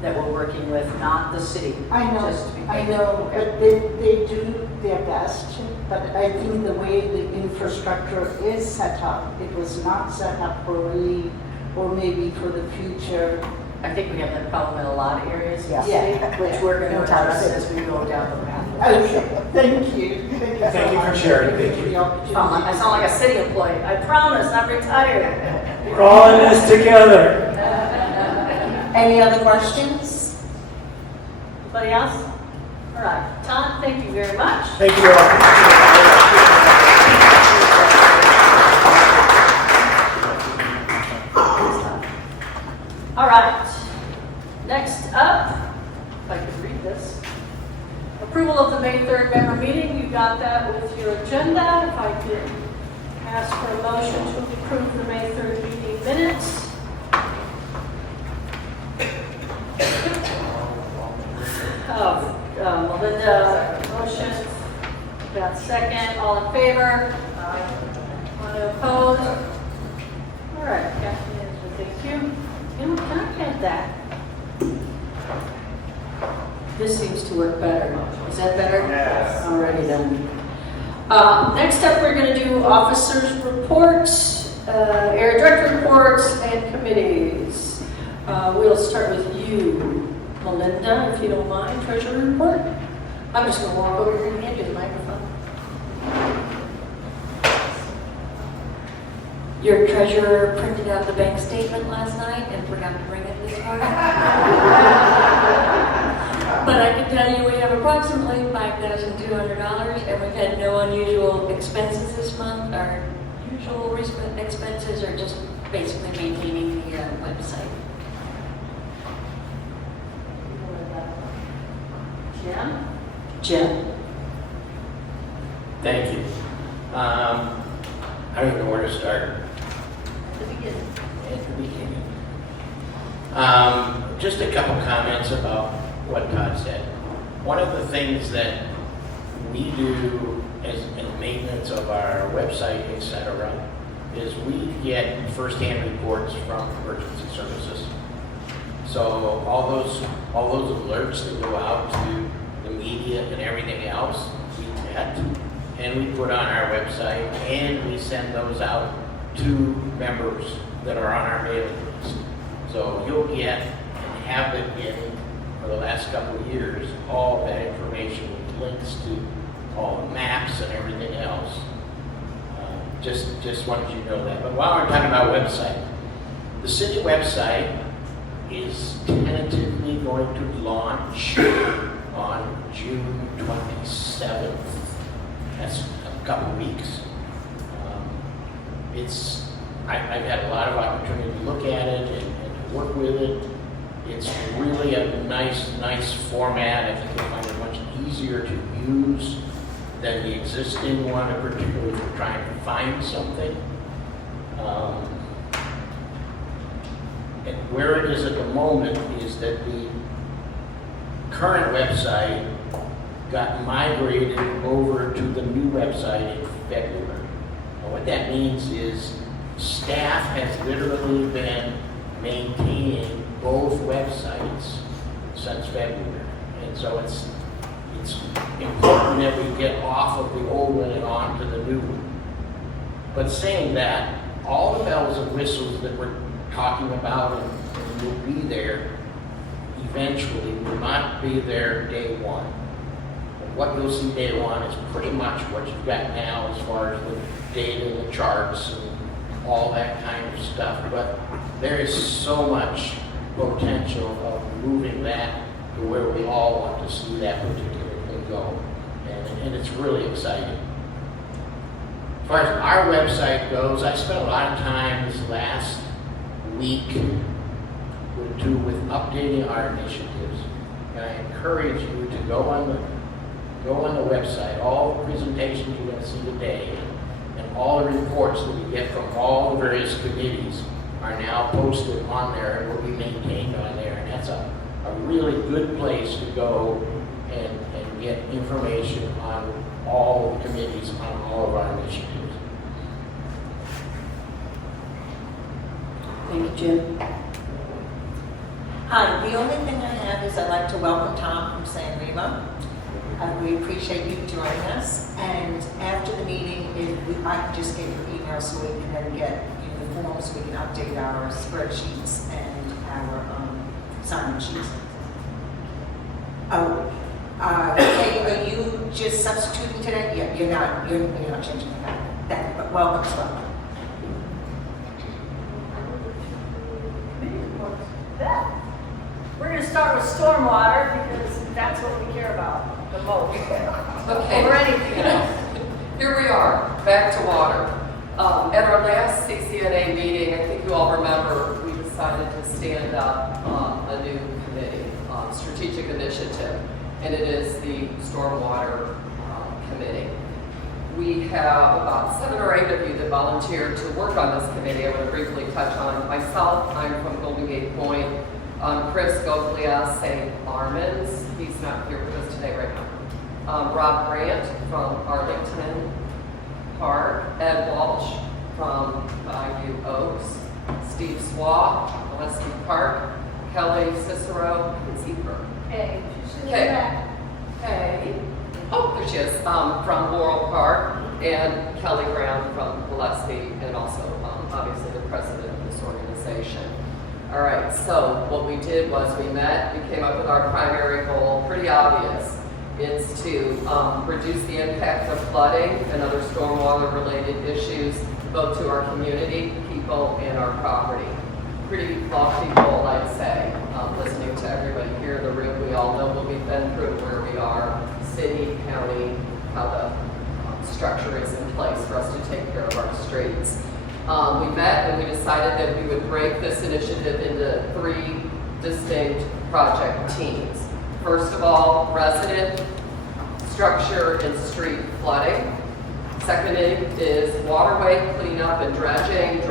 that we're working with, not the city. I know, Just to be I clear. know, Okay. but they do their best, but I think the way the infrastructure is set up, it was not set up for relief or maybe for the future. I think we have that problem in a lot of areas in the Yeah. city, which we're going to address as we go down the path. Okay, thank you. Thank you for sharing. Thank you. I sound like a city employee. I promise, I'm retired. We're all in this together. Any other questions? Anybody else? All right, Tom, thank you very much. Thank you all. All right, next up, if I could read this. Approval of the May 3rd member meeting, you got that with your agenda. If I could ask for a motion to approve the May 3rd meeting minutes. Melinda, motion, got second, all in favor? Anyone opposed? All right, Kathy, thank you. And can I get that? This seems to work better. Is that better? Yes. Alrighty then. Next up, we're going to do officers' reports, area director reports, and committees. We'll start with you, Melinda, if you don't mind, treasurer report. I'm just going to walk over here and hand you the microphone. Your treasurer printed out the bank statement last night and forgot to bring it this morning. But I can tell you we have approximately $5,200 and we've had no unusual expenses this month. Our usual expenses are just basically maintaining the website. Jim? Thank you. I don't even know where to start. The beginning. At the beginning. Just a couple comments about what Todd said. One of the things that we do as in maintenance of our website, etc., is we get first-hand reports from emergency services. So all those alerts that go out to the media and everything else, we get and we put on our website, and we send those out to members that are on our mailing list. So you'll get and have been getting for the last couple of years all of that information with links to all the maps and everything else. Just wanted you to know that. But while we're talking about website, the city website is tentatively going to launch on June 27th. That's a couple of weeks. I've had a lot of opportunity to look at it and to work with it. It's really a nice format. I think you'll find it much easier to use than the existing one, particularly if you're trying to find something. And where it is at the moment is that the current website got migrated over to the new website in February. And what that means is staff has literally been maintaining both websites since February. And so it's important that we get off of the old one and on to the new one. But saying that, all the bells and whistles that we're talking about and and we'll be there eventually. We'll not be there day one. What you'll see day one is pretty much what you've got now as far as the data, the charts, and all that kind of stuff. But there is so much potential of moving that to where we all want to see that particular thing go. And it's really exciting. As far as our website goes, I spent a lot of time this last week with updating our initiatives. And I encourage you to go on the website. All the presentations you're going to see today and all the reports that we get from all the various committees are now posted on there and will be maintained on there. And that's a really good place to go and get information on all the committees, on all of our initiatives. Thank you, Jim. Hi, the only thing I have is I'd like to welcome Tom from San Remo. We appreciate you joining us. And after the meeting, I can just get your email so we can then get you the forms, so we can update our spreadsheets and our sign-in sheets. Oh, Kay, are you just substituting today? Yeah, you're not changing that. Thank you, but welcome as well. We're going to start with stormwater because that's what we care about the most. Okay. Over anything else. Here we are, back to water. At our last CCNA meeting, I think you all remember, we decided to stand up a new committee, strategic initiative, and it is the Stormwater Committee. We have about 7 or 8 of you that volunteered to work on this committee. I want to briefly touch on myself. I'm from Golden Gate Point. Chris Goglia, St. Armand's. He's not here with us today right now. Rob Grant from Arlington Park. Ed Walsh from Bayou Oaks. Steve Swaw from Leslie Park. Kelly Cicero and Zebra. Hey, Hey. Oh, there she is. From Laurel Park. And Kelly Brown from Gillespie, and also obviously the president of this organization. All right, so what we did was we met, we came up with our primary goal, pretty obvious. It's to reduce the impact of flooding and other stormwater related issues, both to our community, people, and our property. Pretty lofty goal, I'd say. Listening to everybody here in the room, we all know what we've been through, where we are, city, county, how the structure is in place for us to take care of our streets. We met and we decided that we would break this initiative into 3 distinct project teams. First of all, resident, structure, and street flooding. Second is waterway cleanup and dredging.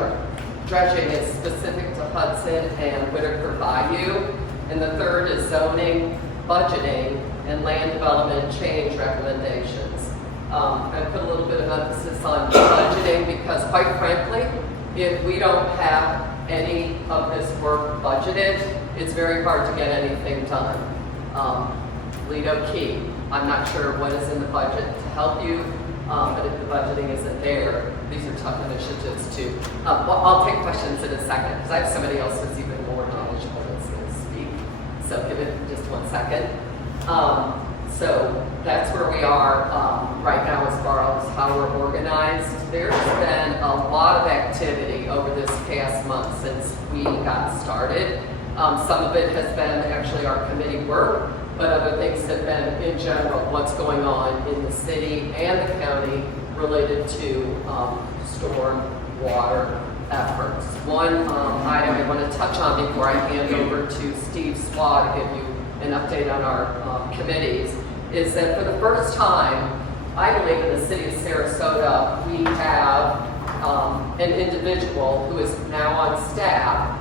Dredging is specific to Hudson and Whitaker Bayou. And the third is zoning, budgeting, and land development change recommendations. I put a little bit of emphasis on budgeting because, quite frankly, if we don't have any of this work budgeted, it's very hard to get anything done. Lido Key, I'm not sure what is in the budget to help you, but if the budgeting isn't there, these are tough initiatives too. Well, I'll take questions in a second because I have somebody else who's even more knowledgeable that's going to speak. So give it just 1 second. So that's where we are right now as far as how we're organized. There's been a lot of activity over this past month since we got started. Some of it has been actually our committee work, but other things have been in general what's going on in the city and the county related to storm water efforts. One item I want to touch on before I hand over to Steve Swaw to give you an update on our committees is that for the first time, I believe in the city of Sarasota, we have an individual who is now on staff.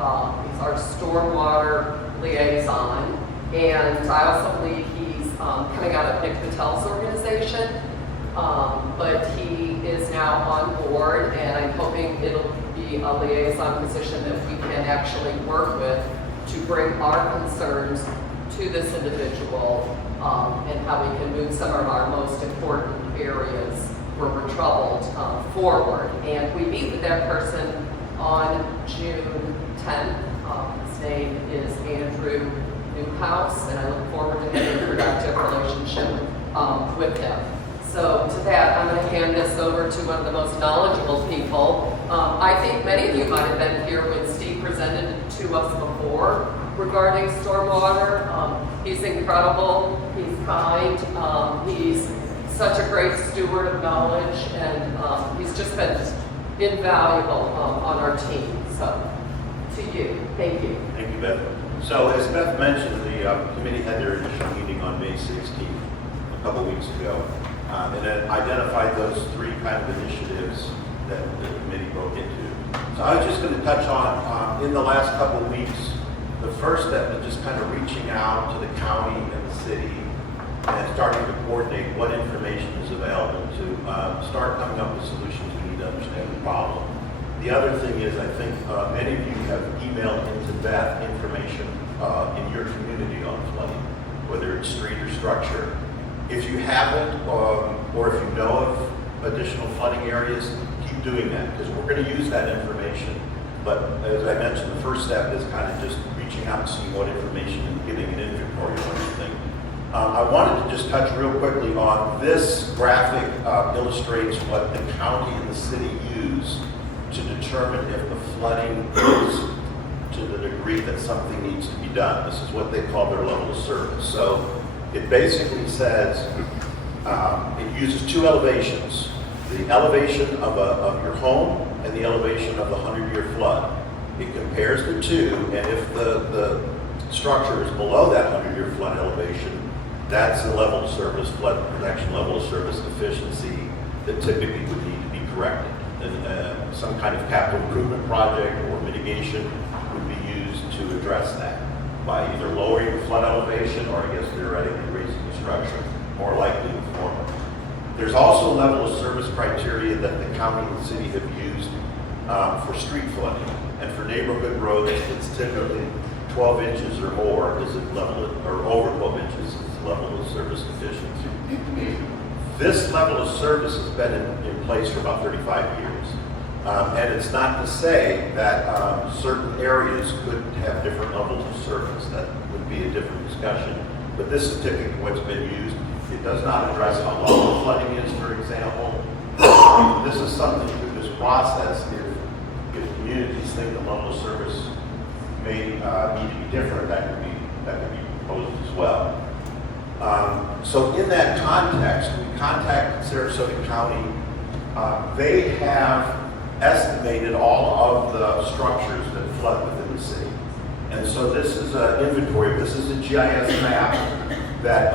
He's our stormwater liaison. And I also believe he's coming out of Nick Patel's organization. But he is now on board, and I'm hoping it'll be a liaison position that we can actually work with to bring our concerns to this individual and how we can move some of our most important areas where we're troubled forward. And we meet with that person on June 10th. His name is Andrew Newhouse, and I look forward to having a productive relationship with him. So to that, I'm going to hand this over to one of the most knowledgeable people. I think many of you might have been here when Steve presented to us before regarding stormwater. He's incredible, he's kind, he's such a great steward of knowledge, and he's just been invaluable on our team. So to you, thank you. Thank you, Beth. So as Beth mentioned, the committee had their initial meeting on May 16th, a couple weeks ago, and it identified those three kind of initiatives that the committee broke into. So I was just going to touch on, in the last couple of weeks, the first step is just kind of reaching out to the county and the city and starting to coordinate what information is available to start coming up with solutions we need to understand the problem. The other thing is, I think many of you have emailed into Beth information in your community on flooding, whether it's street or structure. If you haven't, or if you know of additional flooding areas, keep doing that, because we're going to use that information. But as I mentioned, the first step is kind of just reaching out and seeing what information and getting an inventory of everything. I wanted to just touch real quickly on this graphic. Illustrates what the county and the city use to determine if the flooding is to the degree that something needs to be done. This is what they call their level of service. So it basically says, it uses two elevations, the elevation of your home and the elevation of the 100-year flood. It compares the two, and if the structure is below that 100-year flood elevation, that's the level of service, flood protection level of service deficiency that typically would need to be corrected. And some kind of capital improvement project or mitigation would be used to address that by either lowering the flood elevation or, I guess, theoretically raising the structure, more likely the former. There's also a level of service criteria that the county and the city have used for street flooding. And for neighborhood roads, it's typically 12 inches or more is a level of, or over 12 inches is the level of service deficiency. This level of service has been in place for about 35 years. And it's not to say that certain areas could have different levels of service. That would be a different discussion. But this is typically what's been used. It does not address how long the flooding is, for example. This is something through this process. If communities think the level of service may need to be different, that could be proposed as well. So in that context, we contacted Sarasota County. They have estimated all of the structures that flood within the city. And so this is an inventory. This is a GIS map that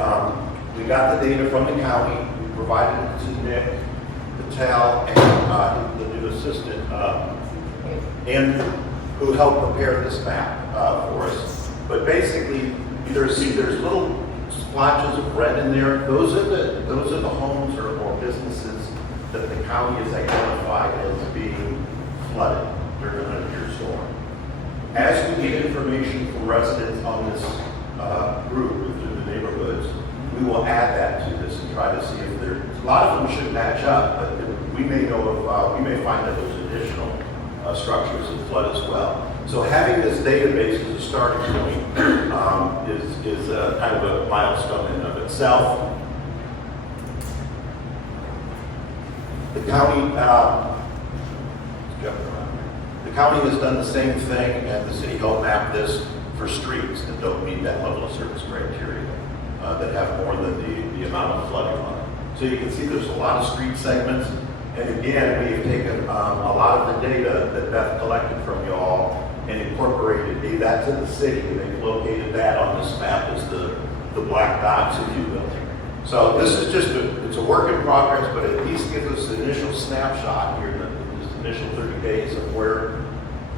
we got the data from the county. We provided it to Nick Patel and the new assistant, Andrew, who helped prepare this map for us. But basically, there's little splotches of red in there. Those are the homes or businesses that the county has identified as being flooded during a 100-year storm. As we get information from residents on this group through the neighborhoods, we will add that to this and try to see if there. A lot of them should match up, but we may know of, we may find that there's additional structures that flood as well. So having this database as a starting point is kind of a milestone in and of itself. The county has done the same thing, and the city helped map this for streets that don't meet that level of service criteria, that have more than the amount of flooding on it. So you can see there's a lot of street segments, and again, we have taken a lot of the data that Beth collected from you all and incorporated, gave that to the city, and they've located that on this map as the black dots, if you will. So this is just it's a work in progress, but at least gives us an initial snapshot here in this initial 30 days of where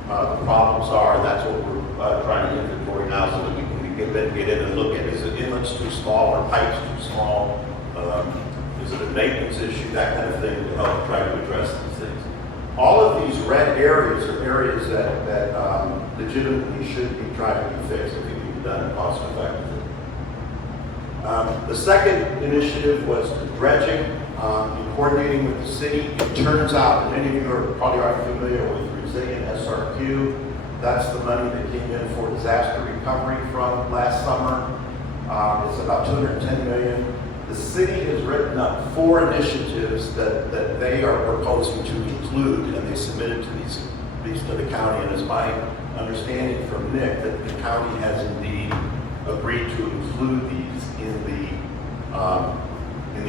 the problems are, and that's what we're trying to inventory now, so that we can then get in and look at, is it inlets too small or pipes too small? Is it a maintenance issue? That kind of thing to help try to address these things. All of these red areas are areas that legitimately should be trying to be fixed if it can be done cost effectively. The second initiative was dredging, in coordinating with the city. It turns out, many of you are probably already familiar with Resilient SRQ. That's the money that came in for disaster recovery from last summer. It's about $210 million. The city has written up 4 initiatives that they are proposing to include, and they submitted to these to the county. And it's my understanding from Nick that the county has indeed agreed to include these in the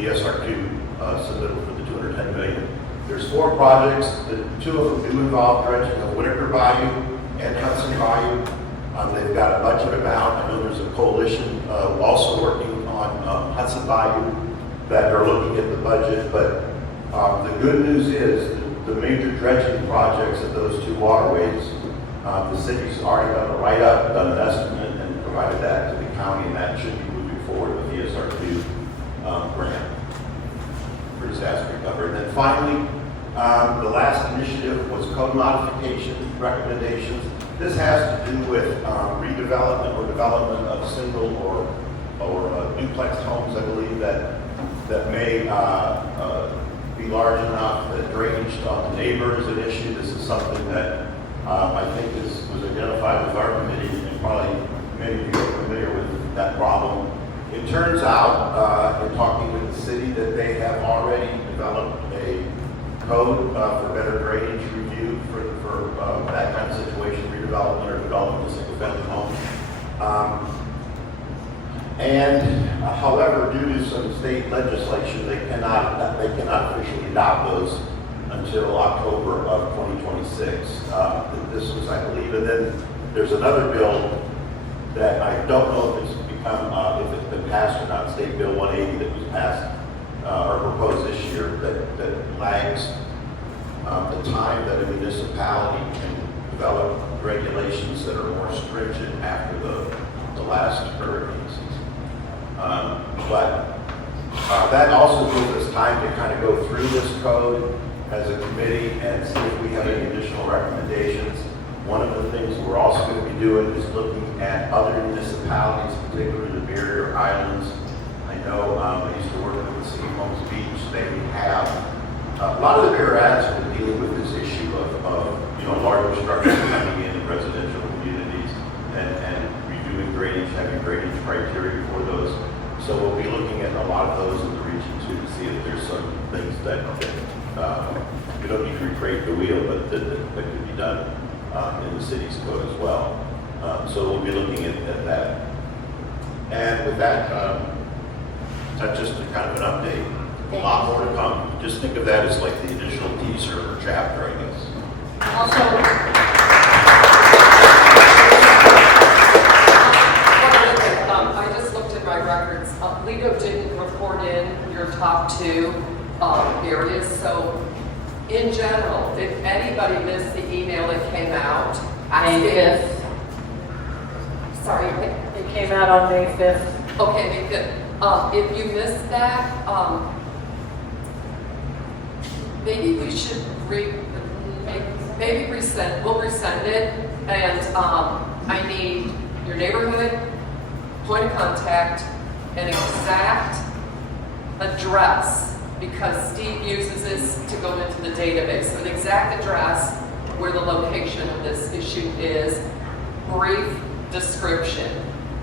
SR2 submittal for the $210 million. There's 4 projects. The 2 of them do involve dredging of Whitaker Bayou and Hudson Bayou. They've got a budget amount. I know there's a coalition also working on Hudson Bayou that are looking at the budget. But the good news is the major dredging projects of those 2 waterways, the city's already done a write-up, done an estimate, and provided that to the county, and that should be moving forward with the SR2 grant for disaster recovery. And then finally, the last initiative was code modification recommendations. This has to do with redevelopment or development of single or duplex homes, I believe, that may be large enough that drainage on the neighbor is an issue. This is something that I think was identified with our committee, and probably many of you are familiar with that problem. It turns out, in talking with the city, that they have already developed a code for better drainage review for that kind of situation, redevelopment or development of single-family homes. However, due to some state legislation, they cannot officially adopt those until October of 2026. This was, I believe, and then there's another bill that I don't know if it's been passed or not, State Bill 180 that was passed or proposed this year that lags the time that a municipality can develop regulations that are more stringent after the last hurricane season. But that also gives us time to kind of go through this code as a committee and see if we have any additional recommendations. One of the things we're also going to be doing is looking at other municipalities, particularly the barrier islands. I know I used to work with the city of Holmes Beach. They have a lot of the barrier islands have been dealing with this issue of larger structures coming in residential communities and reviewing drainage, having drainage criteria for those. So we'll be looking at a lot of those in the region too to see if there's some things that we don't need to recreate the wheel, but that could be done in the city's code as well. So we'll be looking at that. And with that, that's just a kind of an update. A lot more to come. Just think of that as like the initial teaser or chapter, I guess. I just looked at my records. Lido didn't report in your top 2 areas. So in general, if anybody missed the email that came out, May 5th. Sorry, It came out on May 5th. okay, May 5th. If you missed that, maybe we should we'll resend it, and I need your neighborhood, point of contact, an exact address, because Steve uses this to go into the database. So an exact address where the location of this issue is, brief description,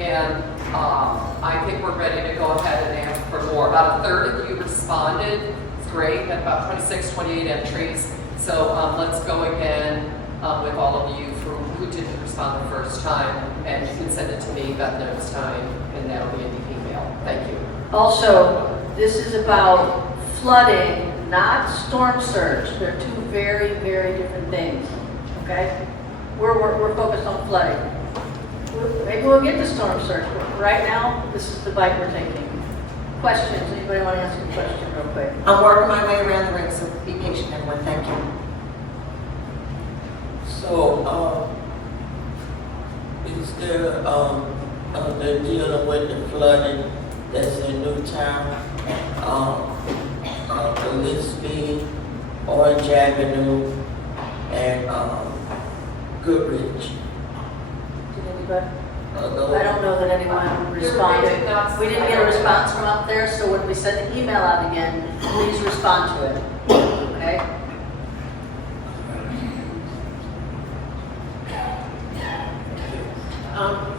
and I think we're ready to go ahead and ask for more. About a third of you responded. It's great. Had about 26, 28 entries. So let's go again with all of you who didn't respond the first time, and you can send it to me Beth next time, and that'll be in the email. Thank you. Also, this is about flooding, not storm surge. They're 2 very, very different things, okay? We're focused on flooding. Maybe we'll get to storm surge, but right now, this is the bite we're taking. Questions? Anybody want to ask a question real quick? I'm working my way around the ring, so be patient, everyone. Thank you. So, is there, they're dealing with the flooding that's in Newtown, Gillespie, Orange Avenue, and Goodrich? Did anybody? I don't know that anyone responded. We didn't get a response from up there, so when we send the email out again, please respond to it, okay?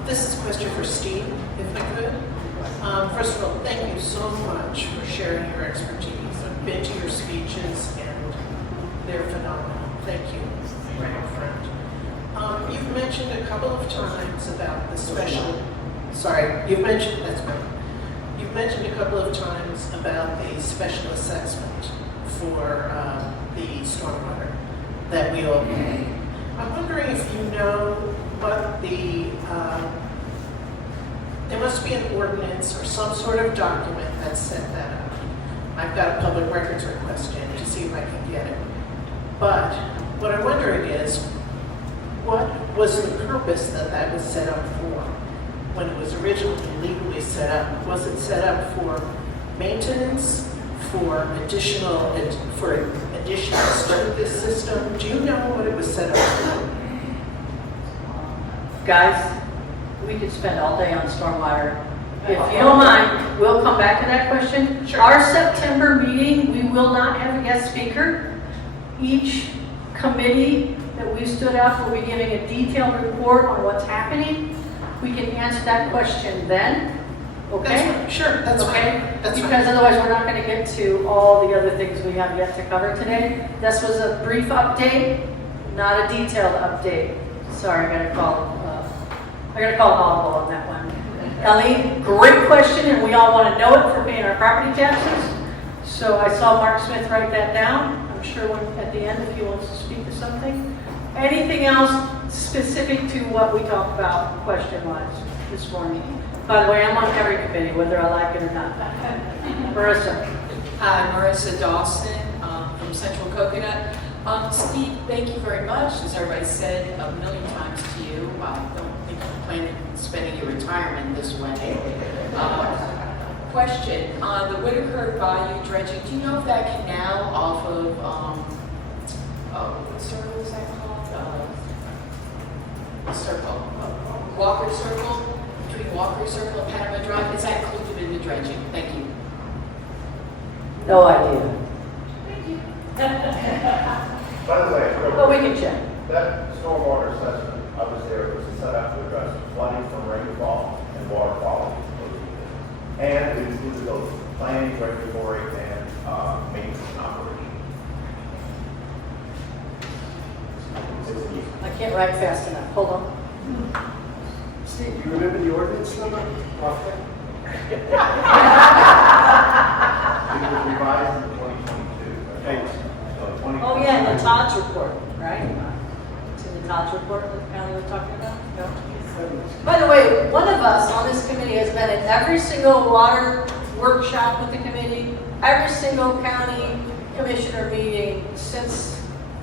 This is a question for Steve, if I could. First of all, thank you so much for sharing your expertise. I've been to your speeches and they're phenomenal. Thank you, right up front. You've mentioned a couple of times about the special, you've mentioned a couple of times about the special assessment for the stormwater that we all pay. I'm wondering if you know what there must be an ordinance or some sort of document that set that up. I've got a public records request in to see if I can get it. But what I'm wondering is, what was the purpose that that was set up for when it was originally legally set up? Was it set up for maintenance, for additional to this system? Do you know what it was set up for? Guys, we could spend all day on stormwater. If you don't mind, we'll come back to that question. Sure. Our September meeting, we will not have a guest speaker. Each committee that we stood up will be giving a detailed report on what's happening. We can answer that question then. Okay? That's fine. Sure, that's okay? fine. That's because fine. otherwise we're not going to get to all the other things we have yet to cover today. This was a brief update, not a detailed update. Sorry, I got to call an audible on that one. Ellie, great question, and we all want to know it for paying our property taxes. So I saw Mark Smith write that down. I'm sure at the end if he wants to speak to something. Anything else specific to what we talked about question-wise this morning? By the way, I'm on every committee, whether I like it or not. Marissa. Hi, Marissa Dawson from Central Coconut. Steve, thank you very much. As everybody said a million times to you, I don't think I'm planning on spending your retirement this way. Question, on the Whitaker Bayou dredging, do you know if that canal off of, what circle is that called? Walker Circle, between Walker Circle and Panama Drive, is that included in the dredging? Thank you. No idea. By the way, But we can check. that stormwater assessment I was there was set up to address flooding from rainfall and water quality. And it included those planning, regulatory, and maintenance and operation. I can't write fast enough. Hold on. Steve, do you remember the ordinance number? Roughly? It was revised in 2022. Thanks. So 20. Oh, yeah, the Todd's report, right? It's in the Todd's report that the county was talking about? No? By the way, one of us on this committee has been at every single water workshop with the committee, every single county commissioner meeting since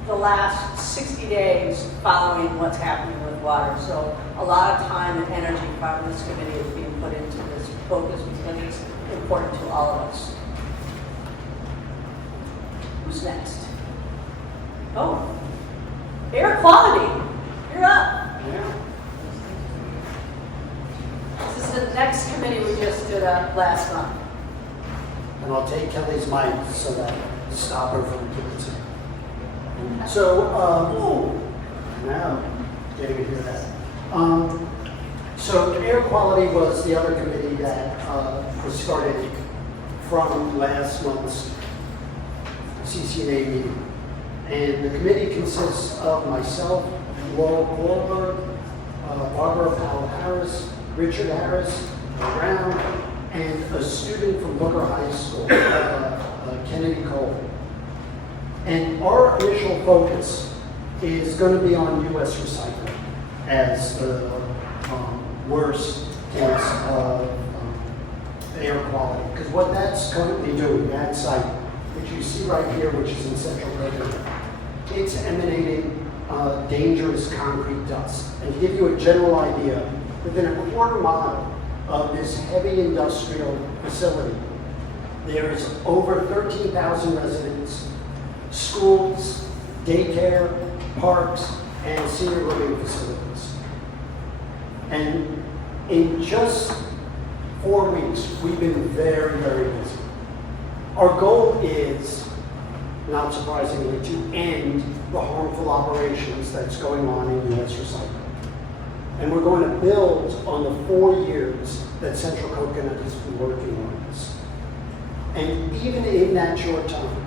the last 60 days following what's happening with water. So a lot of time and energy from this committee is being put into this focus because it's important to all of us. Who's next? Oh, air quality. You're up. This is the next committee we just stood up last month. And I'll take Kelly's mic so that stop her from doing it. So, now, getting to hear that. So air quality was the other committee that was started from last month's CCNA meeting. And the committee consists of myself, Laurel Goldberg, Barbara Powell-Harris, Richard Harris, Brown, and a student from Booker High School, Kennedy Cole. And our initial focus is going to be on U.S. recycling as the worst case of air quality. Because what that's currently doing, that site, which you see right here, which is in Central Coconut, it's emanating dangerous concrete dust. And to give you a general idea, within a quarter mile of this heavy industrial facility, there is over 13,000 residents, schools, daycare, parks, and senior living facilities. And in just 4 weeks, we've been very, very busy. Our goal is, not surprisingly, to end the harmful operations that's going on in U.S. recycling. And we're going to build on the 4 years that Central Coconut has been working on this. And even in that short time,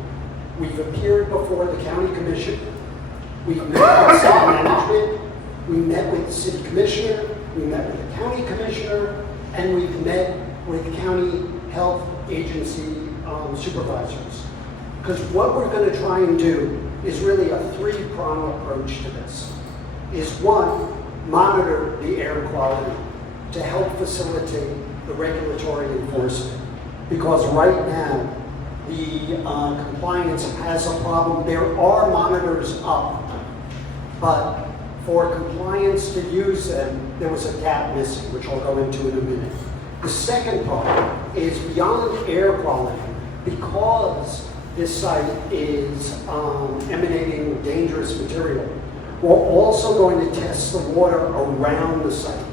we've appeared before the county commission, we've met with city management, we met with the city commissioner, we met with the county commissioner, and we've met with county health agency supervisors. Because what we're going to try and do is really a 3-pronged approach to this. Is one, monitor the air quality to help facilitate the regulatory enforcement. Because right now, the compliance has a problem. There are monitors up, but for compliance to use them, there was a gap missing, which I'll go into in a minute. The second part is beyond air quality, because this site is emanating dangerous material. We're also going to test the water around the site,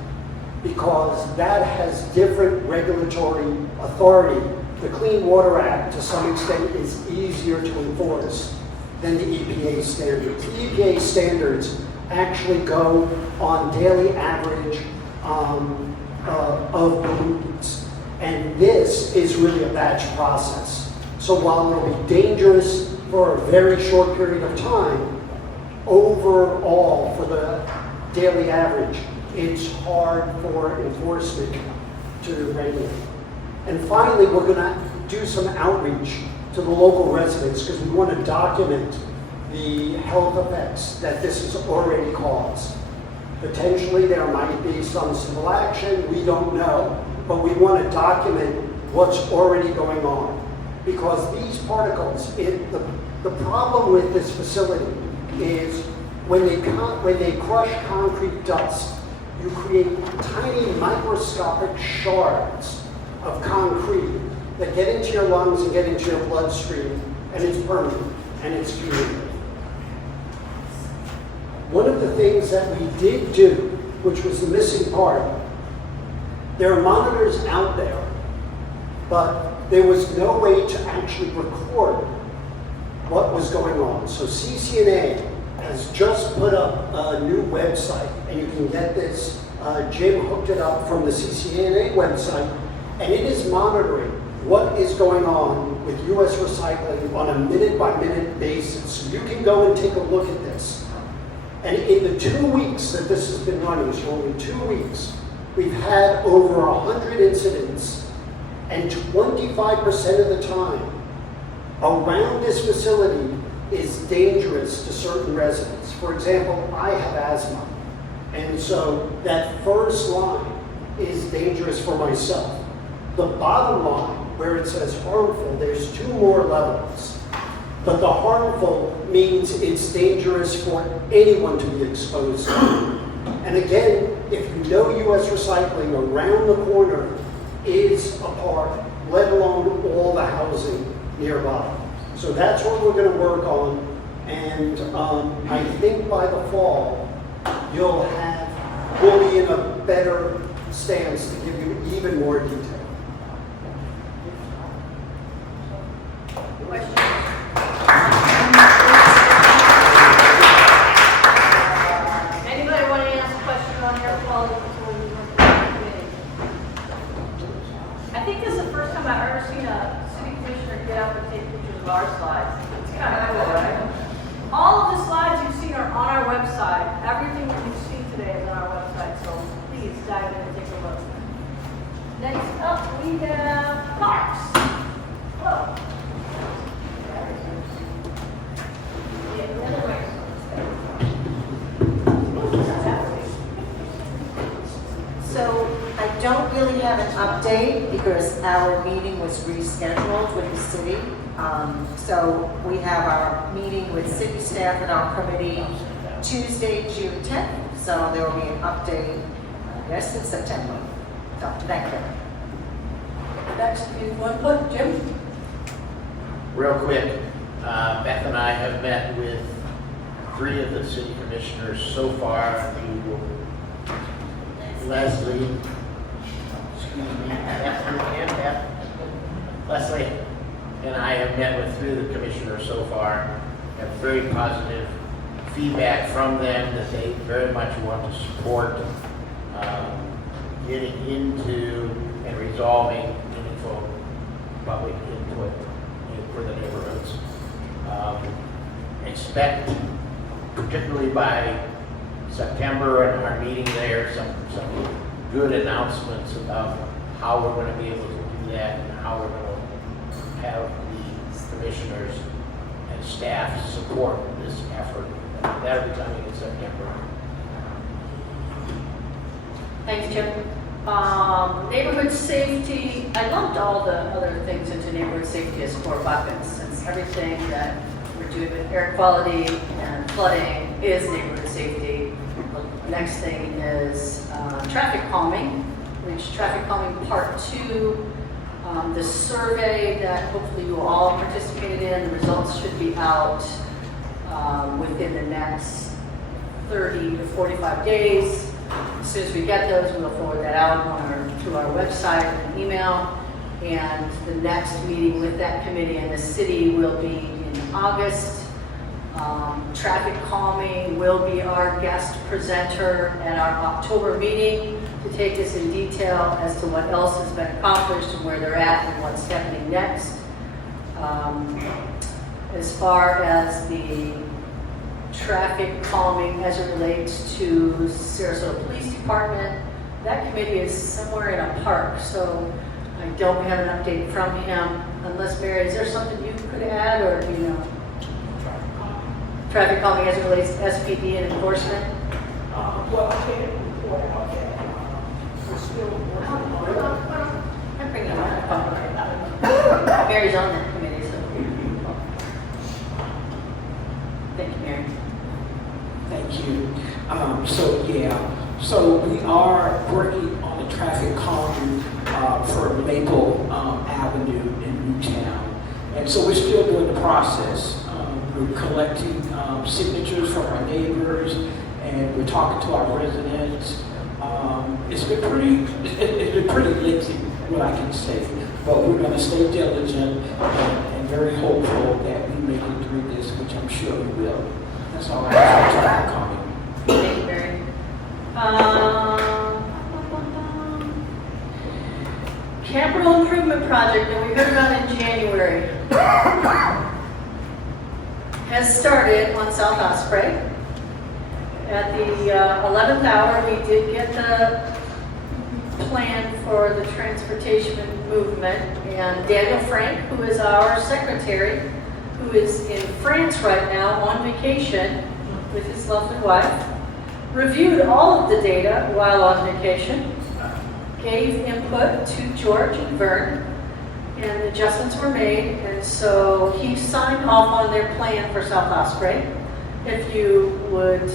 because that has different regulatory authority. The Clean Water Act, to some extent, is easier to enforce than the EPA standards. The EPA standards actually go on daily average of pollutants. And this is really a batch process. So while it'll be dangerous for a very short period of time, overall for the daily average, it's hard for enforcement to regulate. And finally, we're going to do some outreach to the local residents because we want to document the health effects that this has already caused. Potentially there might be some civil action, we don't know, but we want to document what's already going on. Because these particles, the problem with this facility is when they crush concrete dust, you create tiny microscopic shards of concrete that get into your lungs and get into your bloodstream, and it's permanent, and it's cumulative. One of the things that we did do, which was the missing part, there are monitors out there, but there was no way to actually record what was going on. So CCNA has just put up a new website, and you can get this. Jim hooked it up from the CCNA website, and it is monitoring what is going on with U.S. recycling on a minute-by-minute basis. So you can go and take a look at this. And in the 2 weeks that this has been running, so only 2 weeks, we've had over 100 incidents, and 25% of the time around this facility is dangerous to certain residents. For example, I have asthma, and so that first line is dangerous for myself. The bottom line, where it says harmful, there's 2 more levels. But the harmful means it's dangerous for anyone to be exposed to. And again, if you know U.S. recycling around the corner is a park, let alone all the housing nearby. So that's what we're going to work on. And I think by the fall, we'll be in a better stance to give you even more detail. Anybody want to ask a question on air quality before we move to the committee? I think this is the first time I've ever seen a city commissioner get up and take pictures of our slides. It's kind of cool, right? All of the slides you've seen are on our website. Everything that you've seen today is on our website, so please dive in and take a look. Next up, we have Parks. Hello. So I don't really have an update because our meeting was rescheduled with the city. So we have our meeting with city staff and our committee Tuesday, June 10th. So there will be an update, I guess, in September. So thank you. Next is one foot, Jim. Real quick, Beth and I have met with 3 of the city commissioners so far. Leslie, Leslie and I have met with 3 of the commissioners so far. Have very positive feedback from them that they very much want to support getting into and resolving meaningful public input for the neighborhoods. Expect, particularly by September and our meeting there, some good announcements about how we're going to be able to do that and how we're going to have the commissioners and staff support this effort. That'll be coming in September. Thanks, Jim. Neighborhood safety, I lumped all the other things into neighborhood safety as core buckets, since everything that we're doing with air quality and flooding is neighborhood safety. The next thing is traffic calming, which traffic calming part 2, the survey that hopefully you all participated in, the results should be out within the next 30 to 45 days. As soon as we get those, we'll forward that out to our website and email. And the next meeting with that committee and the city will be in August. Traffic calming will be our guest presenter at our October meeting to take us in detail as to what else has been accomplished and where they're at and what's happening next. As far as the traffic calming as it relates to Sarasota Police Department, that committee is somewhere in a park, so I don't have an update from him. Unless, Mary, is there something you could add, or do you know? Traffic calming as it relates to SPD and enforcement? Well, I can't report out that we're still working on it. I'm bringing it up. Mary's on that committee, so. Thank you, Mary. Thank you. So we are working on the traffic calming for Maple Avenue in Newtown. And so we're still doing the process. We're collecting signatures from our neighbors, and we're talking to our residents. It's been pretty lengthy, what I can say. But we're going to stay diligent and very hopeful that we make it through this, which I'm sure we will. That's all I have for traffic calming. Thank you, Mary. Capital improvement project that we heard about in January has started on South Osprey. At the 11th hour, we did get the plan for the transportation movement, and Daniel Frank, who is our secretary, who is in France right now on vacation with his lovely wife, reviewed all of the data while on vacation, gave input to George and Vern, and adjustments were made, and so he signed off on their plan for South Osprey. If you would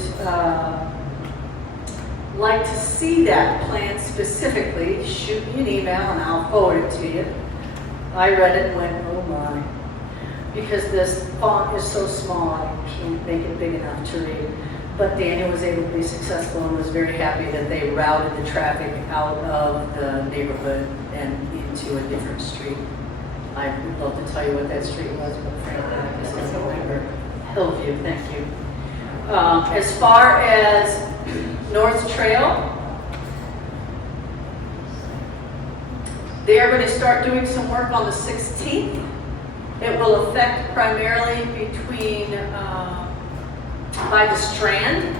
like to see that plan specifically, shoot me an email and I'll forward it to you. I read it and went, oh my. Because this font is so small, I can't make it big enough to read. But Daniel was able to be successful and was very happy that they routed the traffic out of the neighborhood and into a different street. I would love to tell you what that street was, but frankly, I just don't remember. Hillview, thank you. As far as North Trail, they are going to start doing some work on the 16th. It will affect primarily between by the Strand,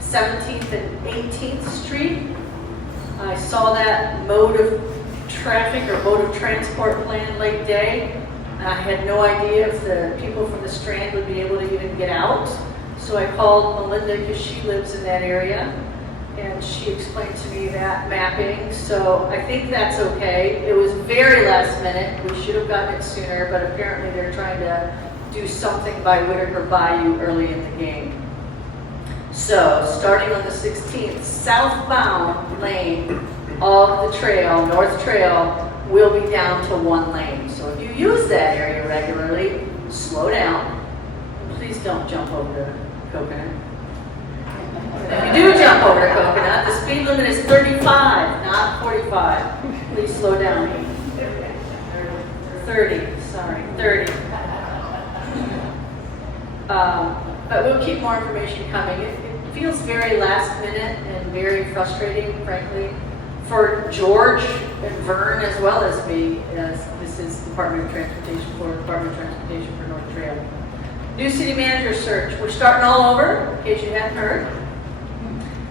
17th and 18th Street. I saw that mode of traffic or mode of transport plan late day. I had no idea if the people from the Strand would be able to even get out. So I called Melinda because she lives in that area, and she explained to me that mapping. So I think that's okay. It was very last minute. We should have gotten it sooner, but apparently they're trying to do something by Whitaker Bayou early in the game. So starting on the 16th, southbound lane of the trail, North Trail, will be down to one lane. So if you use that area regularly, slow down. Please don't jump over to Coconut. If you do jump over to Coconut, the speed limit is 35, not 45. Please slow down. 30, sorry, 30. But we'll keep more information coming. feels very last minute and very frustrating, frankly, for George and Vern as well as me, as this is Department of Transportation for North Trail. New city manager search. We're starting all over, in case you hadn't heard.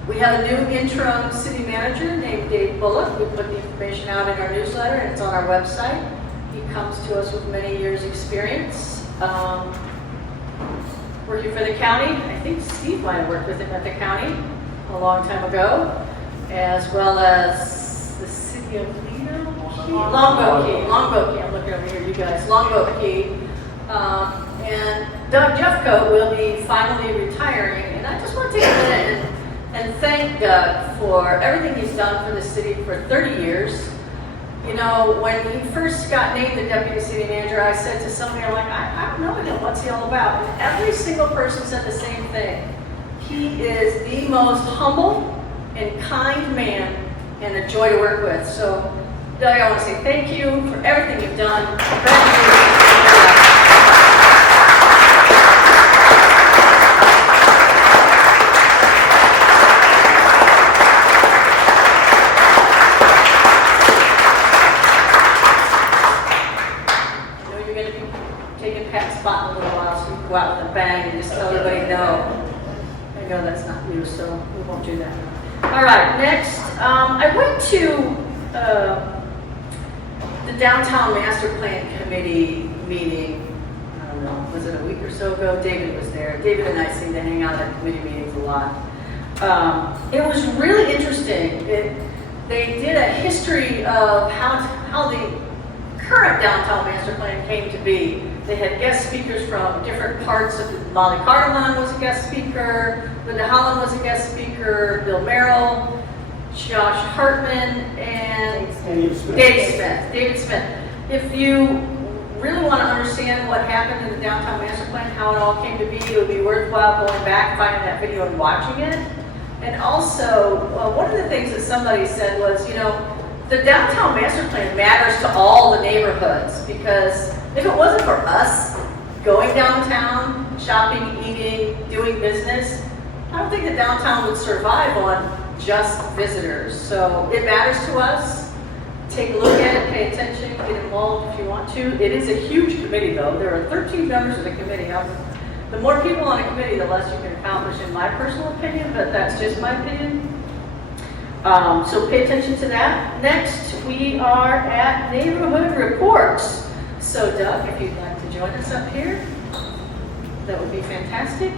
We have a new interim city manager named Dave Bullock. We put the information out in our newsletter and it's on our website. He comes to us with many years' experience. Working for the county. I think Steve might have worked with him at the county a long time ago, as well as the city of Lido? Longboat Key. I'm looking over here, you guys. Longboat Key. And Doug Jeffcoat will be finally retiring. And I just want to take a minute and thank Doug for everything he's done for the city for 30 years. You know, when he first got named the deputy city manager, I said to somebody, I'm like, I don't know him, what's he all about? And every single person said the same thing. He is the most humble and kind man and a joy to work with. So, Doug, I want to say thank you for everything you've done. Spot in a little while, so we can go out with a bang and just tell everybody no. I know that's not you, so we won't do that. All right, next, I went to the Downtown Master Plan Committee meeting, I don't know, was it a week or so ago? David was there. David and I seem to hang out at committee meetings a lot. It was really interesting. They did a history of how the current Downtown Master Plan came to be. They had guest speakers from different parts of it. Molly Cardamon was a guest speaker, Linda Holland was a guest speaker, Bill Merrill, Josh Hartman, and David Smith. If you really want to understand what happened in the Downtown Master Plan, how it all came to be, it would be worthwhile going back, finding that video and watching it. And also, one of the things that somebody said was, you know, the Downtown Master Plan matters to all the neighborhoods because if it wasn't for us going downtown, shopping, eating, doing business, I don't think the downtown would survive on just visitors. So it matters to us. Take a look at it, pay attention, get involved if you want to. It is a huge committee though. There are 13 members of the committee. The more people on a committee, the less you can accomplish in my personal opinion, but that's just my opinion. So pay attention to that. Next, we are at neighborhood reports. So Doug, if you'd like to join us up here, that would be fantastic.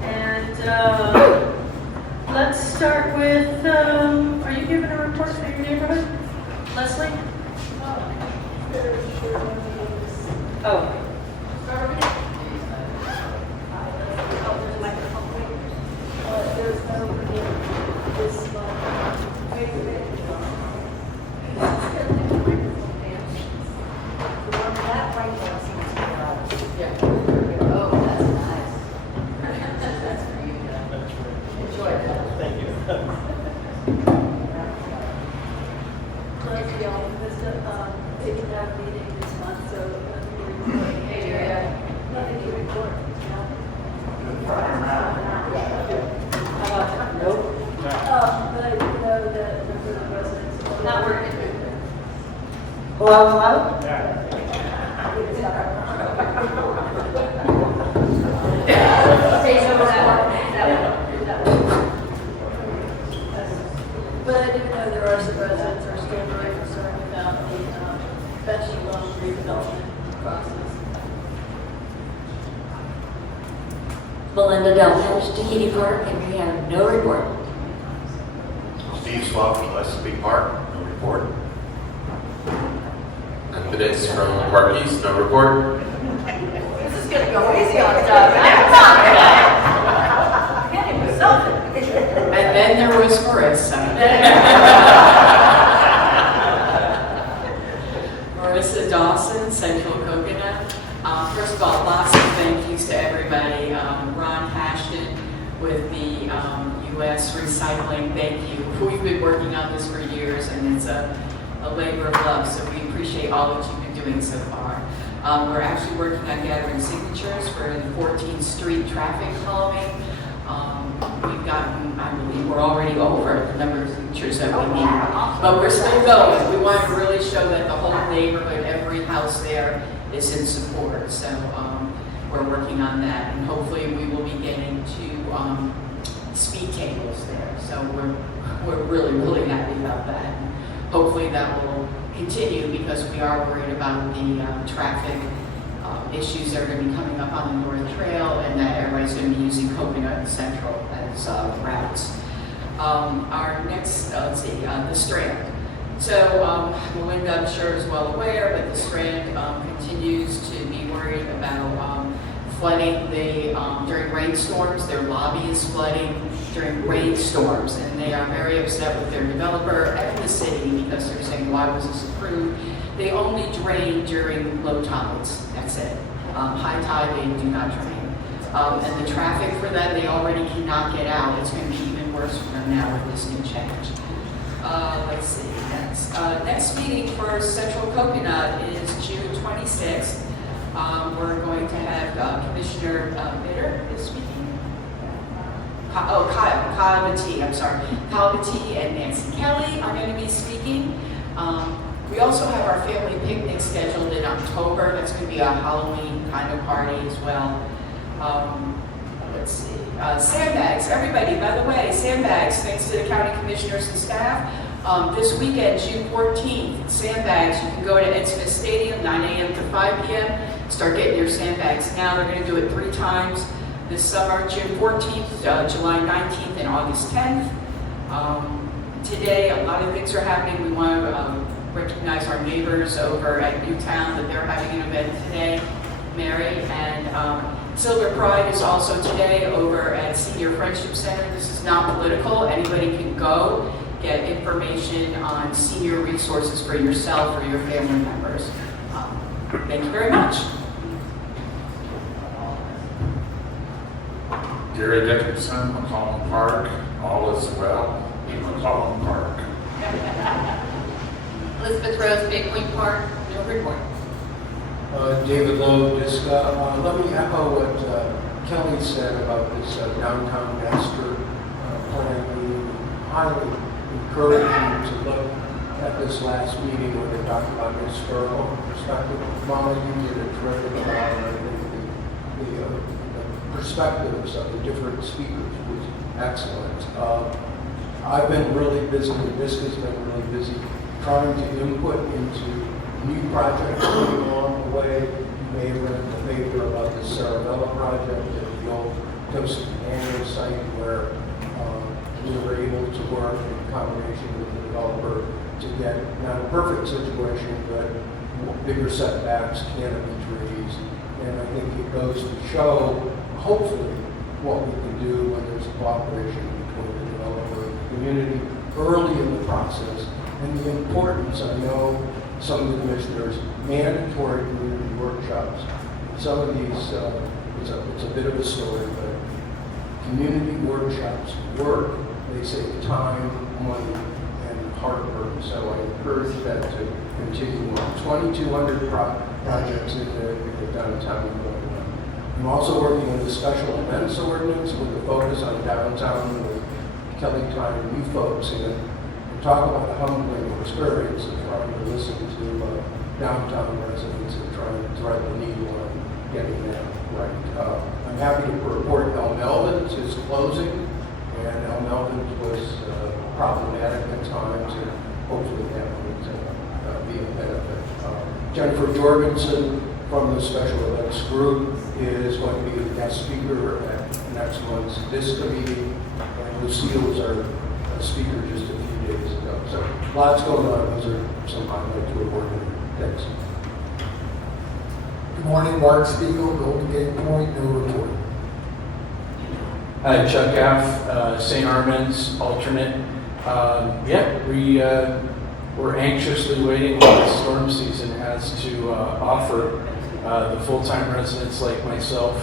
And let's start with, are you giving a report for your neighborhood? Leslie? Oh. There's no this Hello? But I do know there are some residents who are still very concerned about the Betsy Loan redevelopment process. Belinda Delphins, Tahiti Park, and we have no report. Steve Swab from Leslie Park, no report. Evidence from Park East, no report. This is going to go easy on Doug. I can't even something. And then there was Marissa. Marissa Dawson, Central Coconut. First of all, lots of thank yous to everybody. Ron Hashton with the U.S. Recycling, thank you. We've been working on this for years, and it's a labor of love, so we appreciate all that you've been doing so far. We're actually working on gathering signatures for the 14th Street traffic calming. We've gotten, I believe, we're already over the number of signatures that we need, but we're still going. We want to really show that the whole neighborhood, every house there is in support. So we're working on that, and hopefully we will be getting to speed tables there. So we're really, really happy about that. And hopefully that will continue because we are worried about the traffic issues that are going to be coming up on the North Trail, and that everybody's going to be using Coconut and Central as routes. Our next, let's see, the Strand. So Melinda, I'm sure, is well aware that the Strand continues to be worried about flooding. During rainstorms, their lobby is flooding during rainstorms, and they are very upset with their developer and the city because they're saying, why was this approved? They only drain during low tides, that's it. High tide, they do not drain. And the traffic for them, they already cannot get out. It's going to be even worse for them now with this new change. Let's see, next. Next meeting for Central Coconut is June 26th. We're going to have Commissioner Bitter is speaking. Kyle Batty, I'm sorry. Kyle Batty and Nancy Kelly are going to be speaking. We also have our family picnic scheduled in October. That's going to be a Halloween kind of party as well. Let's see. Sandbags, everybody, by the way, sandbags, thanks to the county commissioners and staff. This weekend, June 14th, sandbags, you can go to Ed Smith Stadium, 9 a.m. to 5 p.m. Start getting your sandbags now. They're going to do it 3 times this summer, June 14th, July 19th, and August 10th. Today, a lot of things are happening. We want to recognize our neighbors over at Newtown that they're having an event today, Mary, and Silver Pride is also today over at Senior Friendship Center. This is not political. Anybody can go get information on senior resources for yourself or your family members. Thank you very much. Gary Dickinson, McCollum Park, all is well in McCollum Park. Elizabeth Rose, Big Point Park, no report. David Lowe, let me echo what Kelly said about this downtown master plan. We highly encourage you to look at this last meeting where they talked about historical perspective. Mama, you did a terrific job, and I think the perspectives of the different speakers was excellent. I've been really busy, and Visca's been really busy trying to input into new projects coming along the way. You may have read the paper about the Sarasota project at the old Toast Annual site where we were able to work in combination with the developer to get not a perfect situation, but bigger setbacks, canopy trees. And I think it goes to show, hopefully, what we can do when there's a cooperation between the developer and the community early in the process. And the importance, I know some of the commissioners, mandatory community workshops. Some of these, it's a bit of a story, but community workshops work. They save time, money, and heartburn. So I encourage that to continue on. 2,200 projects in the downtown. I'm also working on the special events ordinance with a focus on downtown with Kelly Klein and you folks. And talk about the humbling experience of trying to listen to downtown residents and trying to thread the needle on getting that right. I'm happy to report El Melvin's is closing, and El Melvin's was problematic at times, and hopefully that would be a benefit. Jennifer Jorgensen from the special events group is going to be the guest speaker at next month's VISTA meeting, and Lucille was our speaker just a few days ago. So lots going on. Those are some highlights we're working on. Thanks. Good morning, Mark Spiegel, Golden Gate Point, no report. Hi, Chuck F., St. Armand's alternate. We're anxiously waiting what the storm season has to offer. The full-time residents like myself,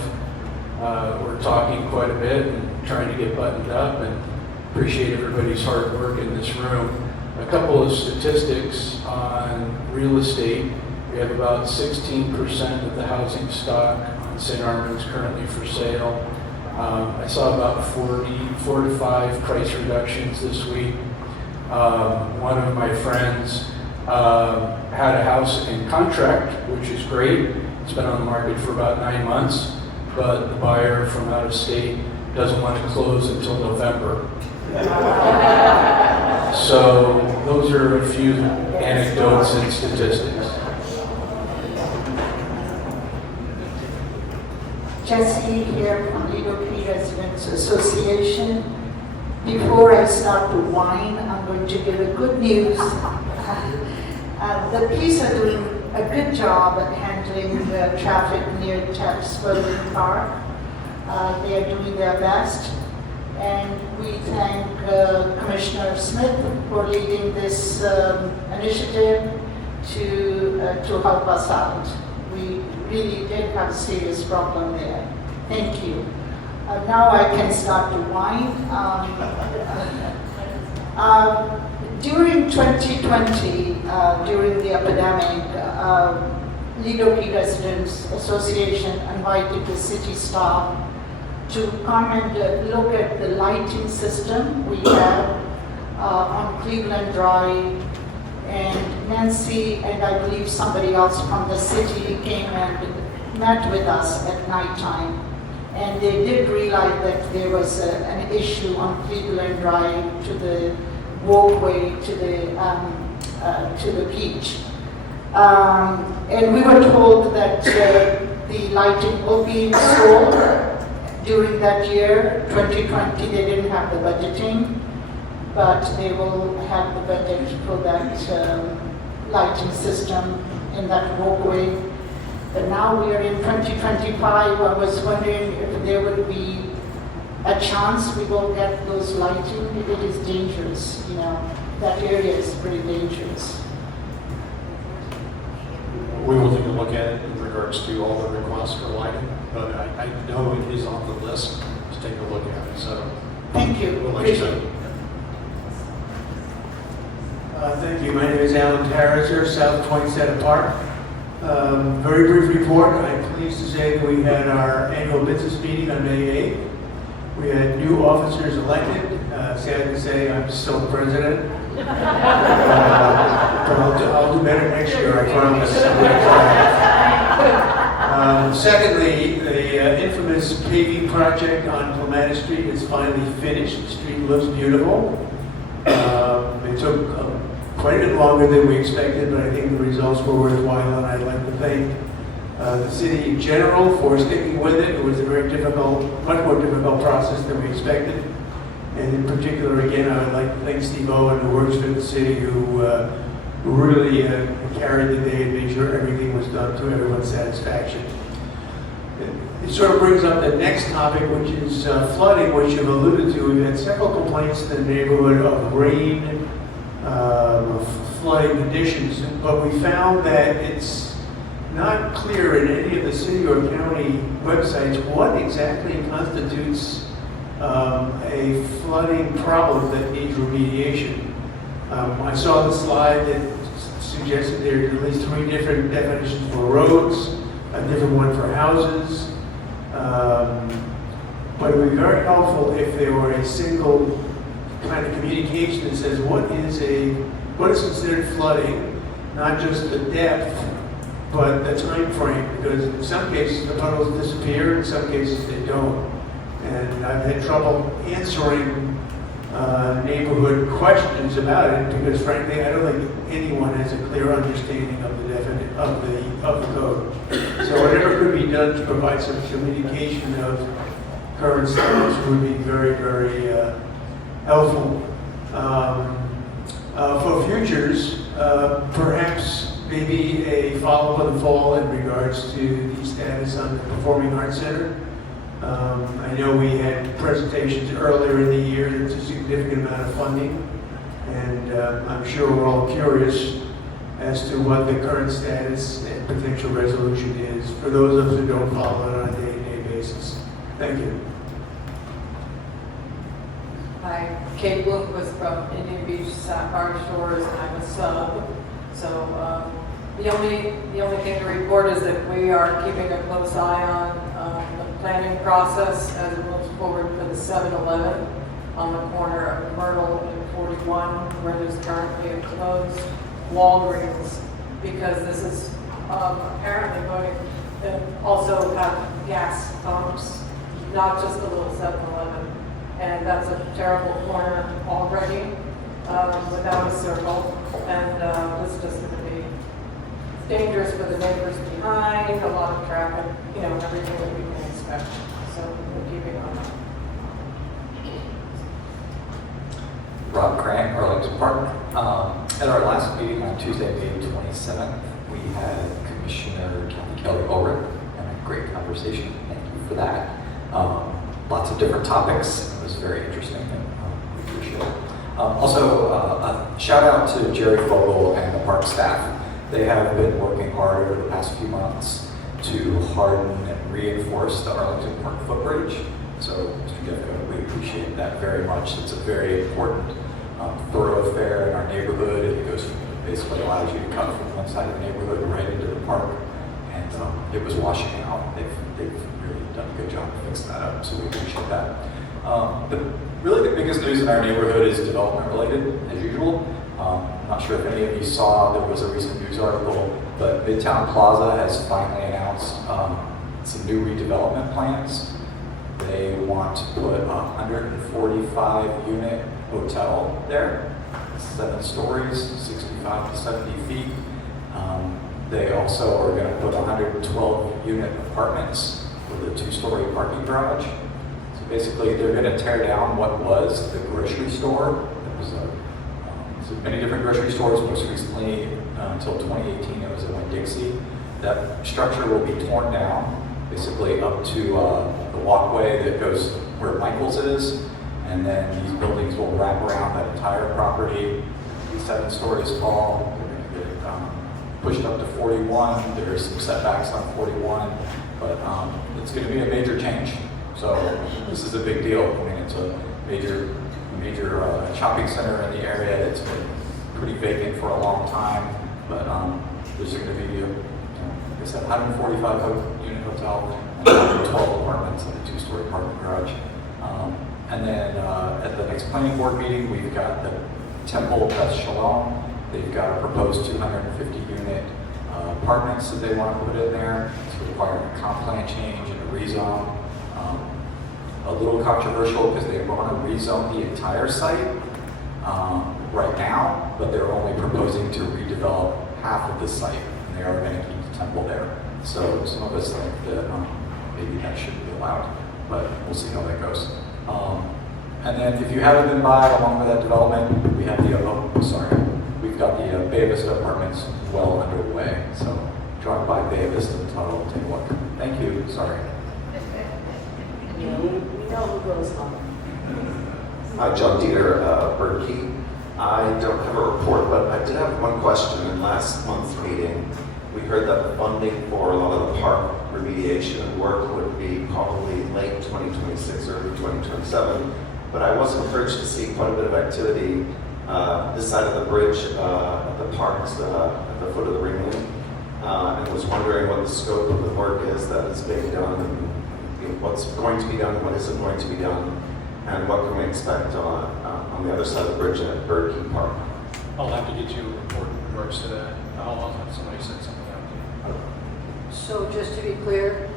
we're talking quite a bit and trying to get buttoned up, and appreciate everybody's hard work in this room. A couple of statistics on real estate. We have about 16% of the housing stock on St. Armand's currently for sale. I saw about 4 to 5 price reductions this week. One of my friends had a house in contract, which is great. It's been on the market for about 9 months, but the buyer from out of state doesn't want to close until November. So those are a few anecdotes and statistics. Jesse here from Lido Key Residents Association. Before I start to whine, I'm going to give a good news. The police are doing a good job at handling the traffic near Spalding Park. They are doing their best. And we thank Commissioner Smith for leading this initiative to help us out. We really did have a serious problem there. Thank you. Now I can start to whine. During 2020, during the epidemic, Lido Key Residents Association invited the city staff to come and look at the lighting system we have on Cleveland Drive. And Nancy and I believe somebody else from the city came and met with us at nighttime. And they did realize that there was an issue on Cleveland Drive to the walkway to the beach. And we were told that the lighting will be installed during that year, 2020. They didn't have the budgeting, but they will have the budget for that lighting system in that walkway. But now we are in 2025. I was wondering if there would be a chance we will get those lighting. It is dangerous, you know. That area is pretty dangerous. We will take a look at it in regards to all the requests for lighting, but I know it is on the list to take a look at it, so. Thank you. We'll let you know. Thank you. My name is Alan Tarriser, South Poinsettia Park. Very brief report. I'm pleased to say that we had our annual business meeting on May 8th. We had new officers elected. Sad to say, I'm still the president. But I'll do better next year, I promise. Secondly, the infamous paving project on Clematis Street is finally finished. The street looks beautiful. It took quite a bit longer than we expected, but I think the results were worthwhile, and I'd like to thank the city in general for sticking with it. It was a very difficult, much more difficult process than we expected. And in particular, again, I would like to thank Steve Owen, who works for the city, who really carried the day and made sure everything was done to everyone's satisfaction. It sort of brings up the next topic, which is flooding, which you've alluded to. We've had several complaints in the neighborhood of rain, flooding conditions, but we found that it's not clear in any of the city or county websites what exactly constitutes a flooding problem that needs remediation. I saw the slide that suggested there are at least 3 different definitions for roads, a different one for houses. But it would be very helpful if there were a single kind of communication that says what is considered flooding, not just the depth, but the time frame, because in some cases the puddles disappear, in some cases they don't. And I've had trouble answering neighborhood questions about it because, frankly, I don't think anyone has a clear understanding of the code. So whatever could be done to provide some communication of current status would be very, very helpful. For futures, perhaps maybe a follow-up in the fall in regards to the status on the Performing Arts Center. I know we had presentations earlier in the year. It's a significant amount of funding, and I'm sure we're all curious as to what the current status and potential resolution is for those of us who don't follow it on a day-to-day basis. Thank you. Hi, Kate Bloomquist from Indian Beach, Farm Shores, and I'm a sub. So The only thing to report is that we are keeping a close eye on the planning process as it moves forward for the 7-Eleven on the corner of Myrtle and 41, where there's currently a closed Walgreens, because this is apparently going to also have gas pumps, not just a little 7-Eleven. And that's a terrible corner already without a circle. And it's just going to be dangerous for the neighbors behind, a lot of traffic, you know, everything that we can expect. So we're keeping on that. Rob Crane, Arlington Park. At our last meeting on Tuesday, May 27th, we had Commissioner Kelly Ulrich and a great conversation. Thank you for that. Lots of different topics. It was very interesting, and we appreciate it. Also, a shout out to Jerry Fogel and the park staff. They have been working hard over the past few months to harden and reinforce the Arlington Park footbridge. So, Mr. Gefko, we appreciate that very much. It's a very important thoroughfare in our neighborhood. It goes from, basically allows you to cut from one side of the neighborhood right into the park. And it was washing out. They've really done a good job of fixing that up, so we appreciate that. But really the biggest news in our neighborhood is development related, as usual. Not sure if any of you saw, there was a recent news article, but Midtown Plaza has finally announced some new redevelopment plans. They want to put a 145 unit hotel there, 7 stories, 65 to 70 feet. They also are going to put 112 unit apartments with a 2-story parking garage. So basically they're going to tear down what was the grocery store. There was so many different grocery stores. Most recently, until 2018, it was in Winn-Dixie. That structure will be torn down, basically up to the walkway that goes where Michael's is, and then these buildings will wrap around that entire property, be 7 stories tall. They're going to get it pushed up to 41. There's some setbacks on 41, but it's going to be a major change. So this is a big deal. I mean, it's a major shopping center in the area. It's been pretty vacant for a long time, but there's going to be, like I said, 145 unit hotel and 12 apartments and a 2-story parking garage. And then at the next planning board meeting, we've got the Temple Beth Shalom. They've got a proposed 250 unit apartments that they want to put in there. It's requiring a comp plan change and a rezone. A little controversial because they want to rezone the entire site right now, but they're only proposing to redevelop half of the site, and they are going to keep the temple there. So some of us think that maybe that shouldn't be allowed, but we'll see how that goes. And then if you haven't been by along with that development, we have we've got the Bay Vista apartments well underway. So drive by Bay Vista and take a look. Thank you. Sorry. We know who goes home. Hi, John Dieter, Berkey. I don't have a report, but I did have one question. In last month's meeting, we heard that the funding for a lot of the park remediation and work would be probably late 2026, early 2027. But I was encouraged to see quite a bit of activity this side of the bridge at the parks at the foot of the ringling, and was wondering what the scope of the work is that is being done, and what's going to be done, what isn't going to be done, and what can we expect on the other side of the bridge at Bird Key Park. I'll have to get you a report in regards to that. I'll have somebody send something out to you. So just to be clear,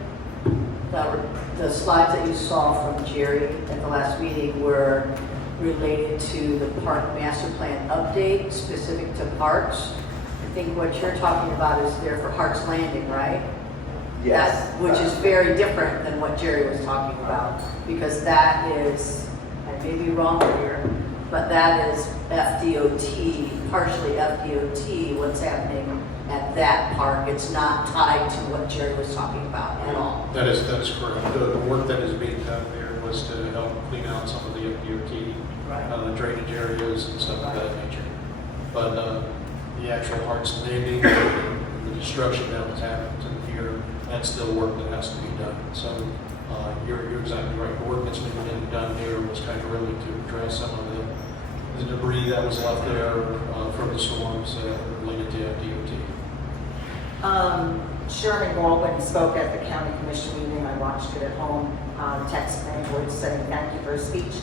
the slides that you saw from Jerry at the last meeting were related to the park master plan update specific to parks. I think what you're talking about is there for Hart's Landing, right? Yes. Which is very different than what Jerry was talking about, because that is, I may be wrong here, but that is FDOT, partially FDOT, what's happening at that park. It's not tied to what Jerry was talking about at all. That is correct. The work that is being done there was to help clean out some of the FDOT drainage areas and stuff of that nature. But the actual Hart's Landing, the destruction that was happening to the pier, that's still work that has to be done. So you're exactly right. The work that's been done there was kind of really to address some of the debris that was left there from the storms related to FDOT. Sherman Baldwin spoke at the county commission meeting. I watched it at home, text language saying thank you for his speech.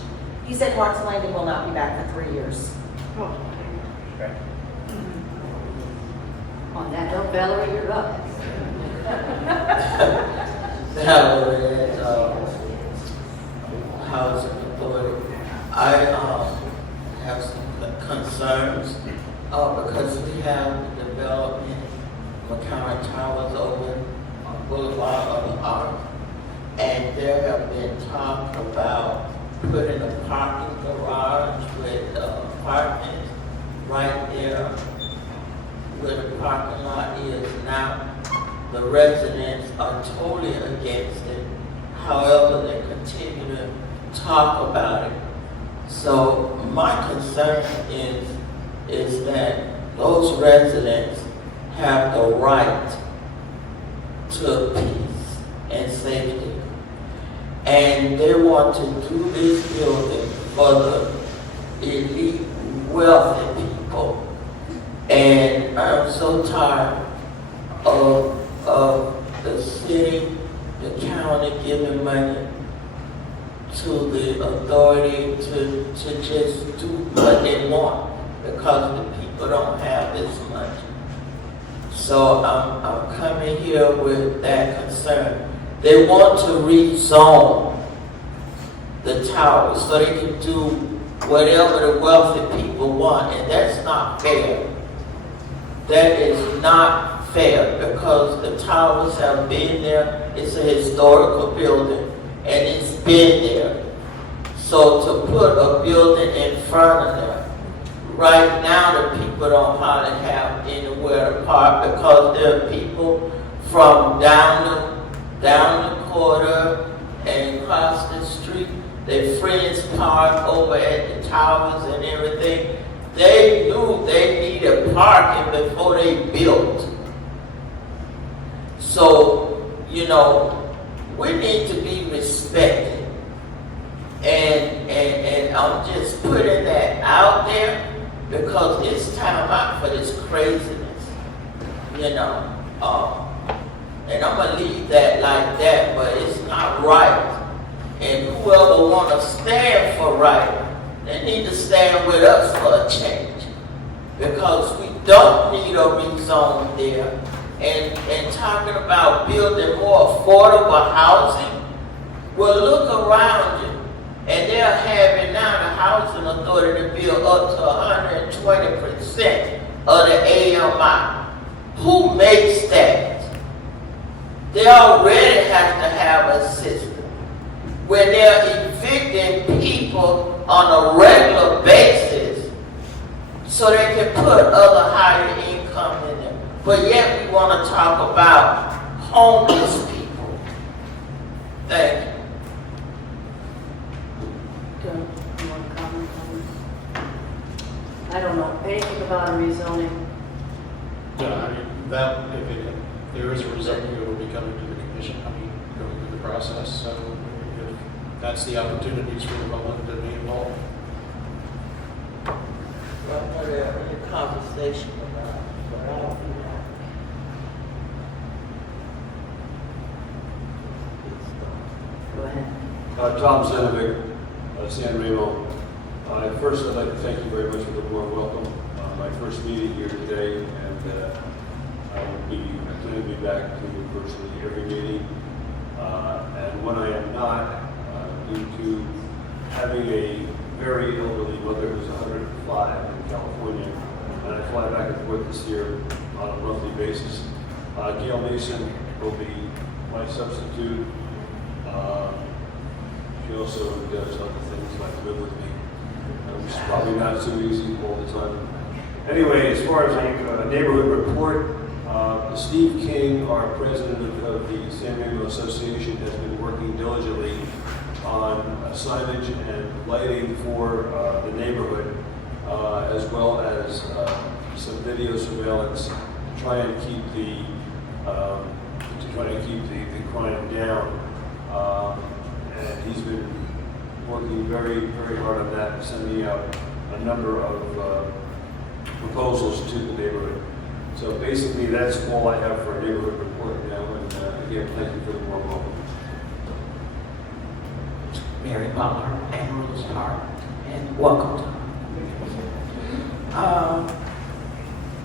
He said Hart's Landing will not be back for 3 years. On that note, Valerie, you're up. Valerie, Housing Authority. I have some concerns because we have the development McCarran Towers over on Boulevard of the Arts, and there have been talk about putting a parking garage with apartments right there where the parking lot is now. The residents are totally against it. However, they continue to talk about it. So my concern is that those residents have the right to peace and safety. And they want to do this building for the elite, wealthy people. And I'm so tired of the city, the county giving money to the authority to just do what they want because the people don't have this much. So I'm coming here with that concern. They want to rezone the towers so they can do whatever the wealthy people want, and that's not fair. That is not fair because the towers have been there. It's a historical building and it's been there. So to put a building in front of them, right now the people don't hardly have anywhere to park because there are people from down the quarter and across the street. Their friends park over at the towers and everything. They knew they needed parking before they built. So, you know, we need to be respected. And I'm just putting that out there because it's time out for this craziness, you know. And I'm gonna leave that like that, but it's not right. And whoever wanna stand for right, they need to stand with us for a change. Because we don't need a rezone there. And talking about building more affordable housing, well, look around you. And they're having now the housing authority to build up to 120% of the AMI. Who makes that? They already have to have a system. When they're evicting people on a regular basis so they can put other higher income in them. But yet we want to talk about homeless people. Thank you. You want to comment on it? I don't know anything about a rezoning. No, I mean, that, if there is a rezoning, it will be coming to the commission, going through the process, so if that's the opportunities for the public to be involved. Well, whatever, your conversation about it, but I don't do that. Go ahead. Tom Zenovic, San Remo. First, I'd like to thank you very much for the warm welcome. My first meeting here today, and I plan to be back to you virtually every meeting. And when I am not, due to having a very elderly mother who's 105 in California, and I fly back and forth this year on a monthly basis. Gail Mason will be my substitute. She also does other things like live with me, which is probably not so easy all the time. Anyway, as far as a neighborhood report, Steve King, our president of the San Remo Association, has been working diligently on signage and lighting for the neighborhood, as well as some video surveillance to try and keep the crime down. And he's been working very, very hard on that, sending out a number of proposals to the neighborhood. So basically, that's all I have for a neighborhood report now, and again, thank you for the warm welcome. Mary Butler, Emerald's Park, and welcome.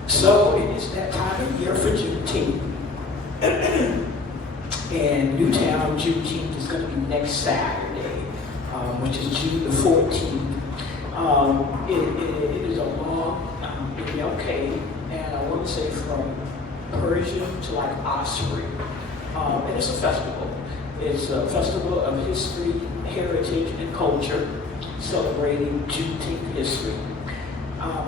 So it is that time of year for Juneteenth. And Newtown Juneteenth is going to be next Saturday, which is June the 14th. It is a long MLK, and I want to say from Persian to like Osprey. And it's a festival. It's a festival of history, heritage, and culture, celebrating Juneteenth history.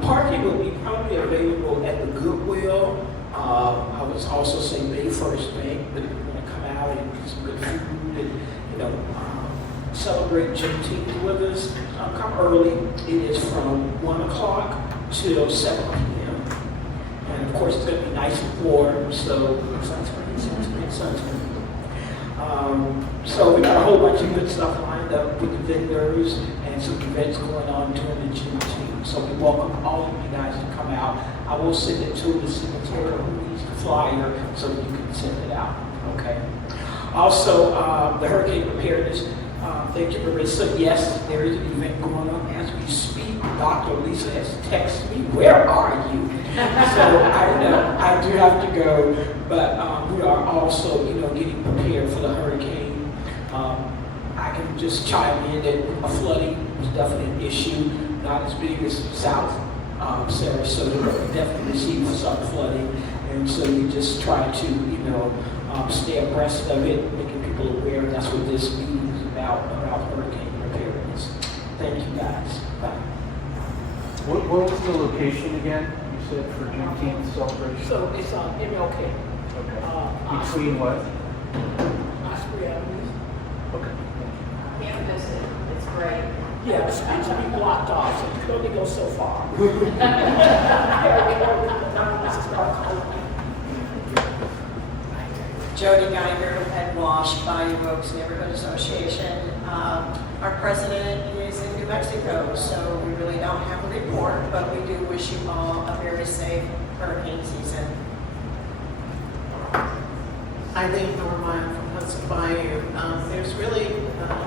Parking will be probably available at the Goodwill. I would also say May First Bank, but if you want to come out and get some good food and celebrate Juneteenth with us, come early. It is from 1 o'clock till 7 p.m. And of course, it's going to be nice and warm, so sunscreen. So we got a whole bunch of good stuff lined up with the vendors and some events going on during the Juneteenth. So we welcome all of you guys to come out. I will send it to the secretary who needs the flyer so that you can send it out. Okay. Also, the hurricane preparedness. Thank you, Marissa. Yes, there is an event going on as we speak. Dr. Lisa has texted me, "Where are you?" So I know I do have to go, but we are also, getting prepared for the hurricane. I can just chime in that flooding was definitely an issue, not as big as South Sarasota, but we definitely received some flooding, and so we just try to, stay abreast of it, making people aware. That's what this meeting is about hurricane preparedness. Thank you, guys. Bye. What was the location again, you said, for Juneteenth celebration? So it's on MLK. Okay. Between what? Osprey Avenue. Okay. Can't miss it. It's great. Yeah, the streets will be blocked off, so you can only go so far. Jody Geiger, Head Wash, Bayou Oaks Neighborhood Association. Our president is in New Mexico, so we really don't have a report, but we do wish you all a very safe hurricane season. Eileen Norman from Hudson Bayou. There's really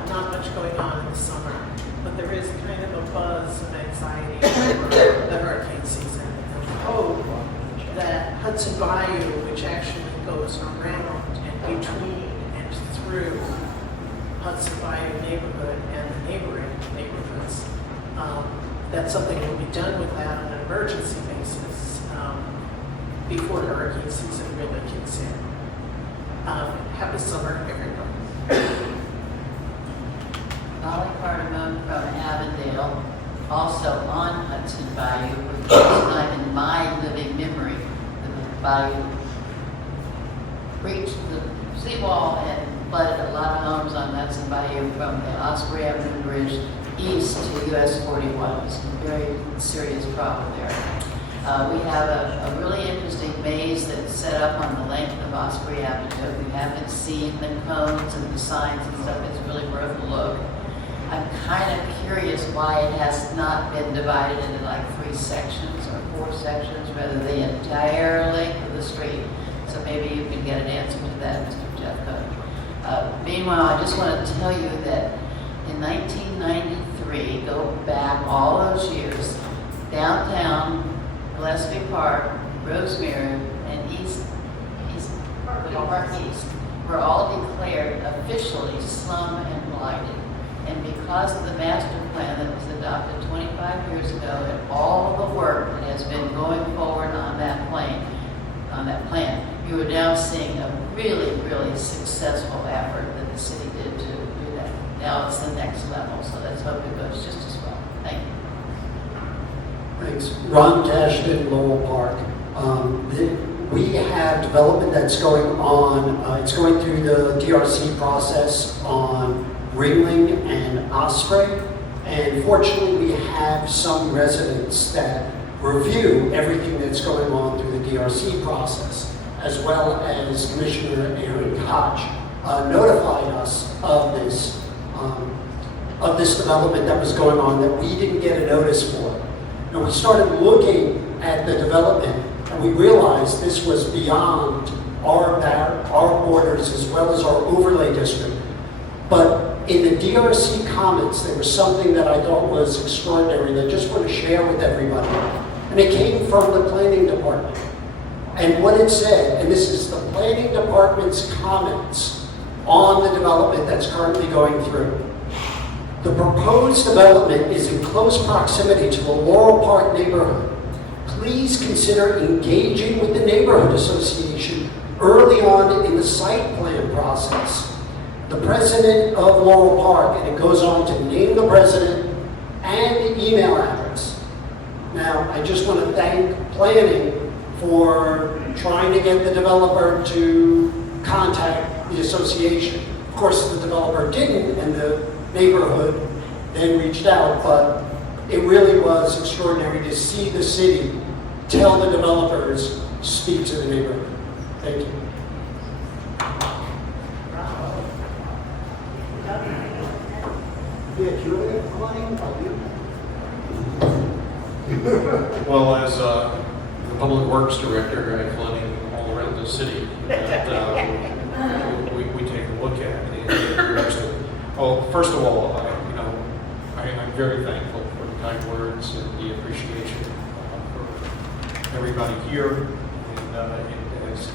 not much going on in the summer, but there is kind of a buzz of anxiety over the hurricane season. And we hope that Hudson Bayou, which actually goes around and between and through Hudson Bayou neighborhood and the neighboring neighborhoods, that something will be done with that on an emergency basis before hurricane season really kicks in. Happy summer, everyone. Molly Cardamom from Avondale, also on Hudson Bayou, for the first time in my living memory, the bayou breached the seawall and flooded a lot of homes on Hudson Bayou from the Osprey Avenue Bridge east to US 41. It's a very serious problem there. We have a really interesting maze that's set up on the length of Osprey Avenue. If you haven't seen the cones and the signs and stuff, it's really worth a look. I'm kind of curious why it has not been divided into like 3 sections or 4 sections rather than the entire length of the street. So maybe you can get an answer to that, Mr. Jeffco. Meanwhile, I just want to tell you that in 1993, go back all those years, downtown Gillespie Park, Rosemary, and East Park East were all declared officially slum and blighted. And because of the master plan that was adopted 25 years ago and all the work that has been going forward on that plan, you are now seeing a really, really successful effort that the city did to do that. Now it's the next level, so let's hope it goes just as well. Thank you. Thanks. Ron Cashton, Lowell Park. We have development that's going on. It's going through the DRC process on Ringling and Osprey. And fortunately, we have some residents that review everything that's going on through the DRC process, as well as Commissioner Aaron Koch notified us of this development that was going on that we didn't get a notice for. And we started looking at the development, and we realized this was beyond our borders as well as our overlay district. But in the DRC comments, there was something that I thought was extraordinary that I just want to share with everybody. And it came from the planning department. And what it said, and this is the planning department's comments on the development that's currently going through. The proposed development is in close proximity to the Laurel Park neighborhood. Please consider engaging with the neighborhood association early on in the site plan process. The president of Laurel Park, and it goes on to name the president and the email address. Now, I just want to thank planning for trying to get the developer to contact the association. Of course, the developer didn't, and the neighborhood then reached out, but it really was extraordinary to see the city tell the developers, speak to the neighborhood. Thank you. Well, as the Public Works Director, I'm flooding all around the city that we take a look at. And actually, first of all, I'm very thankful for the kind words and the appreciation for everybody here. And as I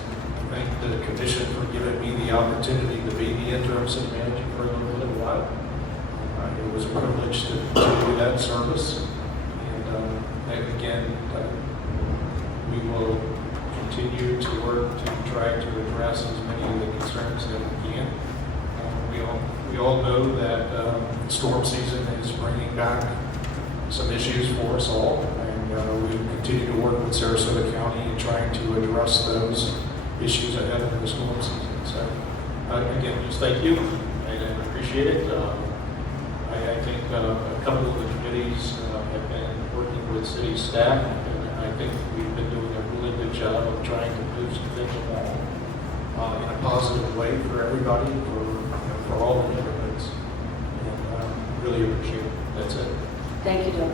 thank the Commission for giving me the opportunity to be the interim city manager for a little while. It was a privilege to do that service. And again, we will continue to work to try to address as many of the concerns that we can. We all know that storm season is bringing back some issues for us all, and we continue to work with Sarasota County in trying to address those issues ahead of the storm season. So again, just thank you, and I appreciate it. I think a couple of the committees have been working with city staff, and I think we've been doing a really good job of trying to move some things along in a positive way for everybody, for all the neighborhoods. And really appreciate it. That's it. Thank you, Doug.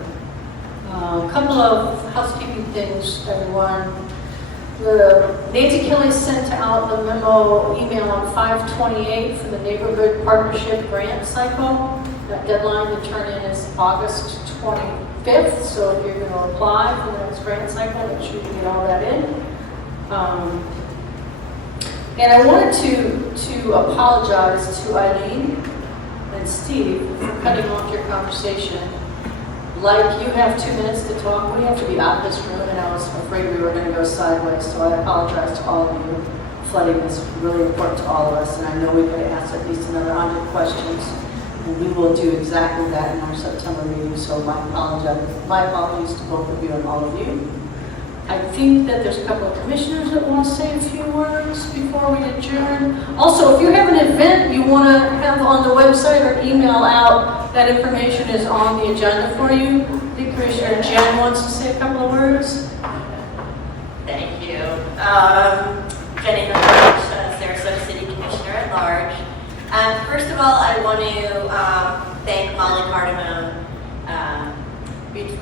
A couple of housekeeping things, everyone. Nancy Kelly sent out the memo email on 5/28 for the Neighborhood Partnership Grant Cycle. That deadline to turn in is August 25th, so if you're going to apply for the next grant cycle, make sure you get all that in. And I wanted to apologize to Eileen and Steve for cutting off your conversation. Like you have 2 minutes to talk, we have to be out of this room, and I was afraid we were going to go sideways, so I apologize to all of you. Flooding is really important to all of us, and I know we're going to ask at least another 100 questions, and we will do exactly that in our September meeting, so my apologies to both of you and all of you. I think that there's a couple of commissioners that want to say a few words before we adjourn. Also, if you have an event you want to have on the website or email out, that information is on the agenda for you. I think Commissioner Jen wants to say a couple of words. Thank you. Jenny Lynch, Sarasota City Commissioner at Large. First of all, I want to thank Molly Cardamone.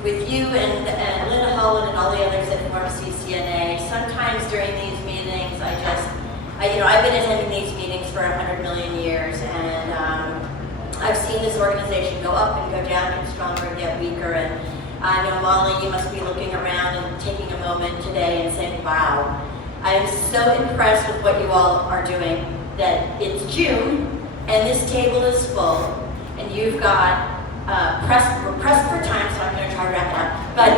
With you and Linda Holland and all the others that form CCNA, sometimes during these meetings, I've been attending these meetings for 100 million years, and I've seen this organization go up and go down, get stronger and get weaker, and I know, Molly, you must be looking around and taking a moment today and saying, wow, I am so impressed with what you all are doing, that it's June, and this table is full, and you've got we're pressed for time, so I'm going to try to wrap it up. But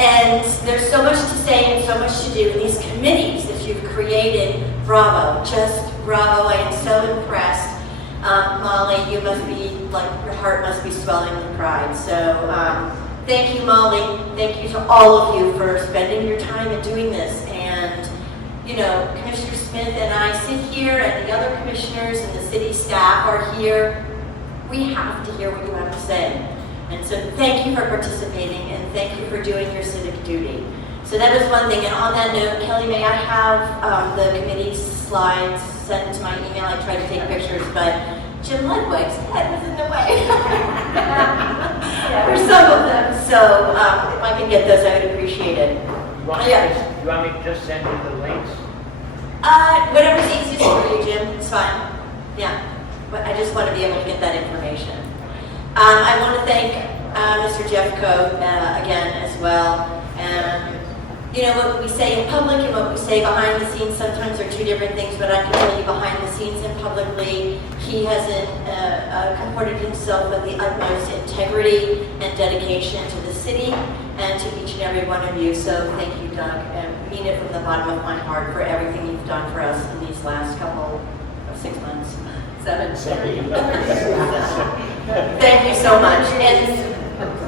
and there's so much to say and so much to do. And these committees that you've created, bravo, just bravo. I am so impressed. Molly, you must be like your heart must be swelling with pride. So thank you, Molly. Thank you to all of you for spending your time and doing this. And Commissioner Smith and I sit here, and the other commissioners and the city staff are here. We have to hear what you have to say. And so thank you for participating, and thank you for doing your civic duty. So that is one thing. And on that note, Kelly, may I have the committee slides sent to my email? I tried to take pictures, but Jim Ludwig's head was in the way for some of them. So if I can get those, I would appreciate it. Yeah. You want me to just send you the links? Whatever's easiest for you, Jim, it's fine. Yeah, but I just want to be able to get that information. I want to thank Mr. Jeffco again as well. You know, what we say in public and what we say behind the scenes sometimes are two different things, but I can tell you behind the scenes and publicly, he has comported himself with the utmost integrity and dedication to the city and to each and every one of you. So thank you, Doug, and I mean it from the bottom of my heart for everything you've done for us in these last couple of 6 months. 7. Thank you so much. And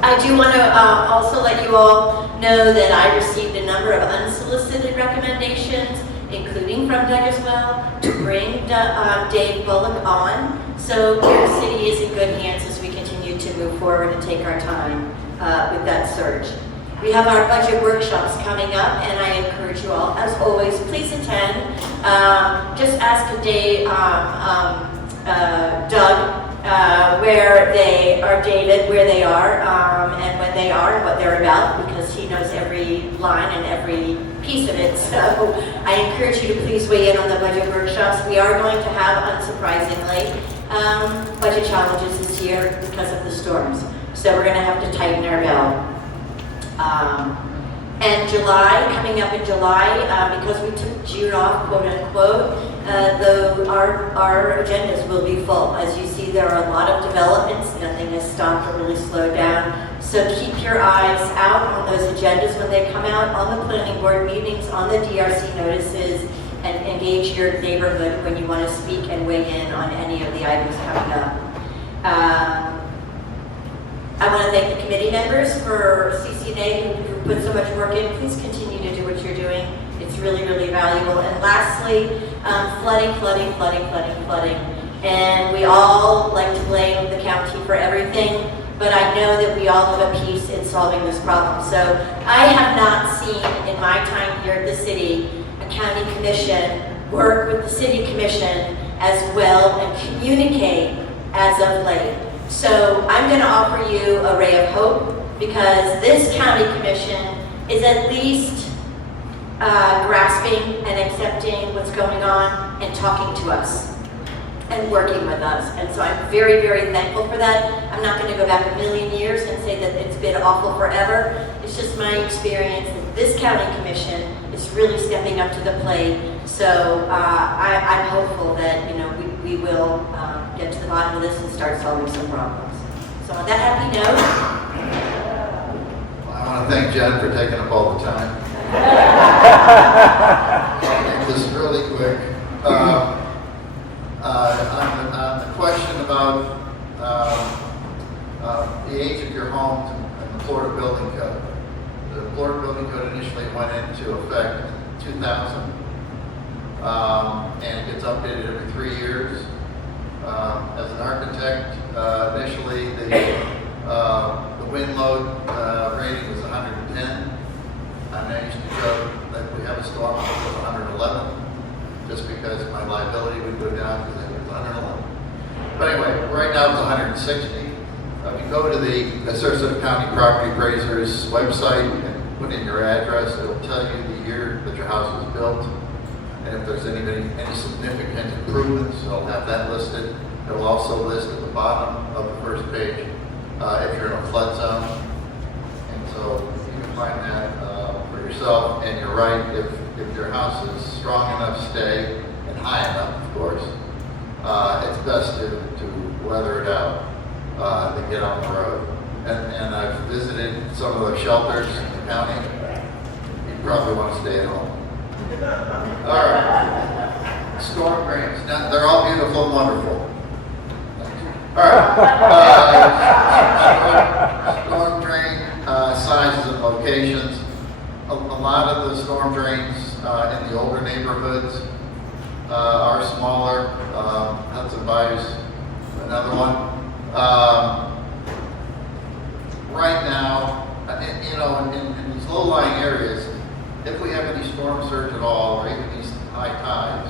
I do want to also let you all know that I received a number of unsolicited recommendations, including from Doug as well, to bring Dave Bullock on. So your city is in good hands as we continue to move forward and take our time with that search. We have our budget workshops coming up, and I encourage you all, as always, please attend. Just ask Doug where they are dated, where they are, and when they are, and what they're about, because he knows every line and every piece of it. So I encourage you to please weigh in on the budget workshops. We are going to have, unsurprisingly, budget challenges this year because of the storms. So we're going to have to tighten our belt. And July, coming up in July, because we took June off, quote unquote, our agendas will be full. As you see, there are a lot of developments. Nothing has stopped or really slowed down. So keep your eyes out on those agendas when they come out, on the planning board meetings, on the DRC notices, and engage your neighborhood when you want to speak and weigh in on any of the items coming up. I want to thank the committee members for CCNA who put so much work in. Please continue to do what you're doing. It's really, really valuable. And lastly, flooding. And we all like to blame the county for everything, but I know that we all have a piece in solving this problem. So I have not seen in my time here at the city a county commission work with the city commission as well and communicate as of late. So I'm going to offer you a ray of hope, because this county commission is at least grasping and accepting what's going on and talking to us and working with us. And so I'm very, very thankful for that. I'm not going to go back a million years and say that it's been awful forever. It's just my experience that this county commission is really stepping up to the plate. So I'm hopeful that, you know, we will get to the bottom of this and start solving some problems. So on that happy note, I want to thank Jen for taking up all the time. Just really quick. On the question about the age of your homes and the Florida Building Code. The Florida Building Code initially went into effect in 2000, and it gets updated every 3 years. As an architect, initially the wind load rating was 110. I used to joke that we have a storm that was 111, just because my liability would go down because it was 111. But anyway, right now it's 160. If you go to the Sarasota County Property Appraiser's website and put in your address, it'll tell you the year that your house was built. And if there's any significant improvements, it'll have that listed. It will also list at the bottom of the first page if you're in a flood zone. And so you can find that for yourself. And you're right, if your house is strong enough to stay, and high enough, of course, it's best to weather it out than get on the road. And I've visited some of the shelters in the county. You probably want to stay at home. All right. Storm drains. Now, they're all beautiful and wonderful. All right. Storm drain sizes and locations. A lot of the storm drains in the older neighborhoods are smaller. Hudson Bayou's another one. Right now, in these low-lying areas, if we have any storm surge at all, or even these high tides,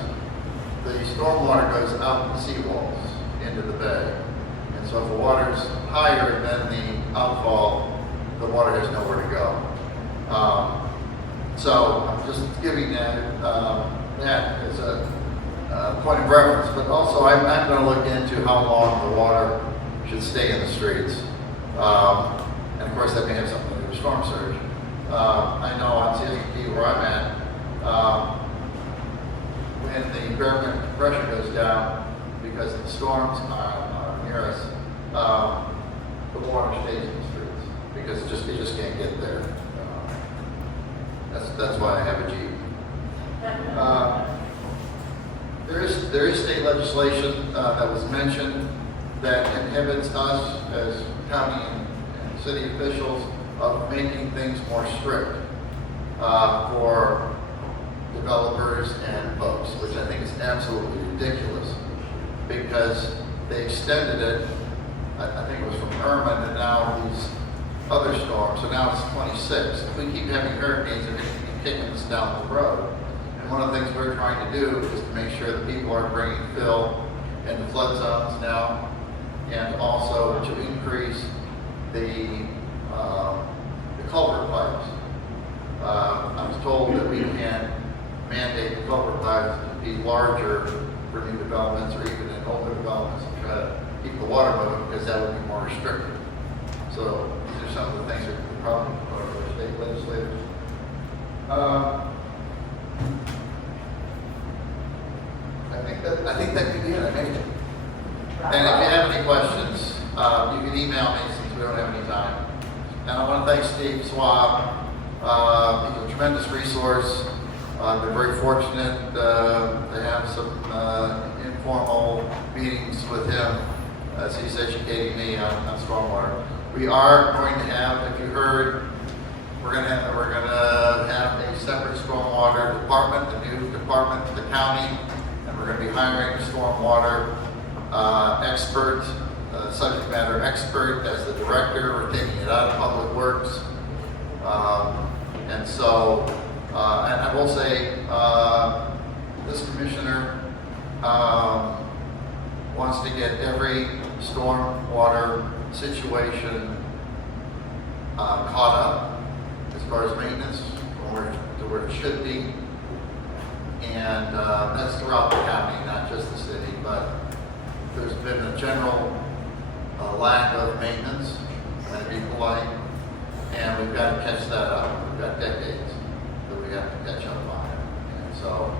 the stormwater goes out the seawalls into the bay. And so if the water's higher than the outfall, the water has nowhere to go. So I'm just giving that as a point of reference, but also I'm going to look into how long the water should stay in the streets. And of course that may have something to do with storm surge. I know on CCNA where I'm at, when the pressure goes down because the storms are near us, the water stays in the streets because it just can't get there. That's why I have a Jeep. There is state legislation that was mentioned that inhibits us as county and city officials of making things more strict for developers and folks, which I think is absolutely ridiculous because they extended it. I think it was from Irma and now these other storms, so now it's 26. If we keep having hurricanes, they're going to keep kicking us down the road. And one of the things we're trying to do is to make sure that people are bringing fill in the flood zones now, and also to increase the culvert pipes. I was told that we can mandate the culvert pipes to be larger for new developments or even in older developments and try to keep the water moving because that would be more restrictive. So these are some of the things that we probably put our state legislators. I think that could be it. I made it. And if you have any questions, you can email me since we don't have any time. And I want to thank Steve Swab. He's a tremendous resource. I've been very fortunate to have some informal meetings with him as he's educating me on stormwater. We are going to have, if you heard, we're going to have a separate stormwater department, a new department for the county, and we're going to be hiring a stormwater expert, subject matter expert as the director. We're taking it out of Public Works. And so, and I will say, this commissioner wants to get every stormwater situation caught up as far as maintenance to where it should be. And that's throughout the county, not just the city, but there's been a general lack of maintenance, and to be polite, and we've got to catch that up. We've got decades that we have to catch up on. And so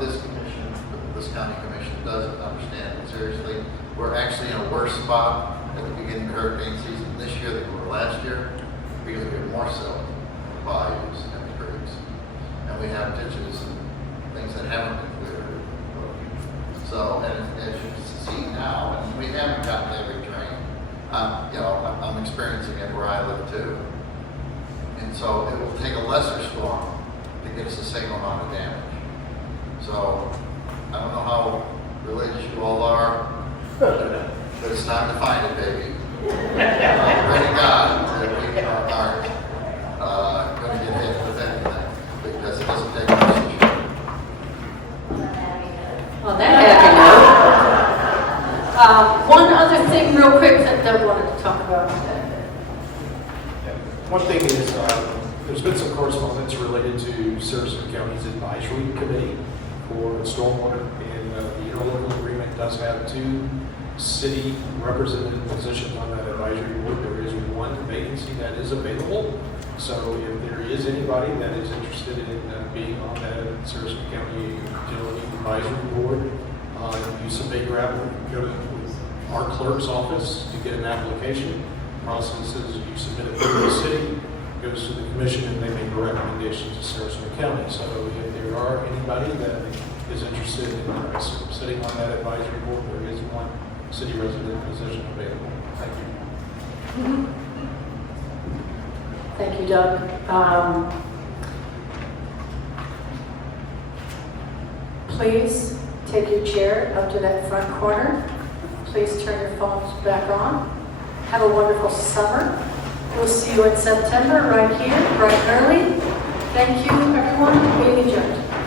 this commission, this county commission doesn't understand it seriously. We're actually in a worse spot at the beginning of hurricane season this year than we were last year because we have more silt in the bayous and the creeks. And we have ditches and things that haven't been cleared. So, and as you can see now, and we haven't gotten every drain. I'm experiencing it where I live too. And so it will take a lesser storm to get us the same amount of damage. So I don't know how religious you all are, but it's time to find it, baby. Pray to God that we aren't going to get hit with anything because it doesn't take much to shoot. On that happy note, one other thing real quick that Doug wanted to talk about. One thing is, there's been some correspondence related to Sarasota County's advisory committee for stormwater, and the interlocal agreement does have 2 city representative positions on that advisory board. There is one vacancy that is available. So if there is anybody that is interested in being on that Sarasota County Utility Advisory Board, you submit your application, go to our clerk's office to get an application. Process is you submit it to the city, goes to the commission, and they make a recommendation to Sarasota County. So if there are anybody that is interested in sitting on that advisory board, there is one city resident position available. Thank you. Thank you, Doug. Please take your chair up to that front corner. Please turn your phones back on. Have a wonderful summer. We'll see you in September right here, bright and early. Thank you, everyone. Meeting adjourned.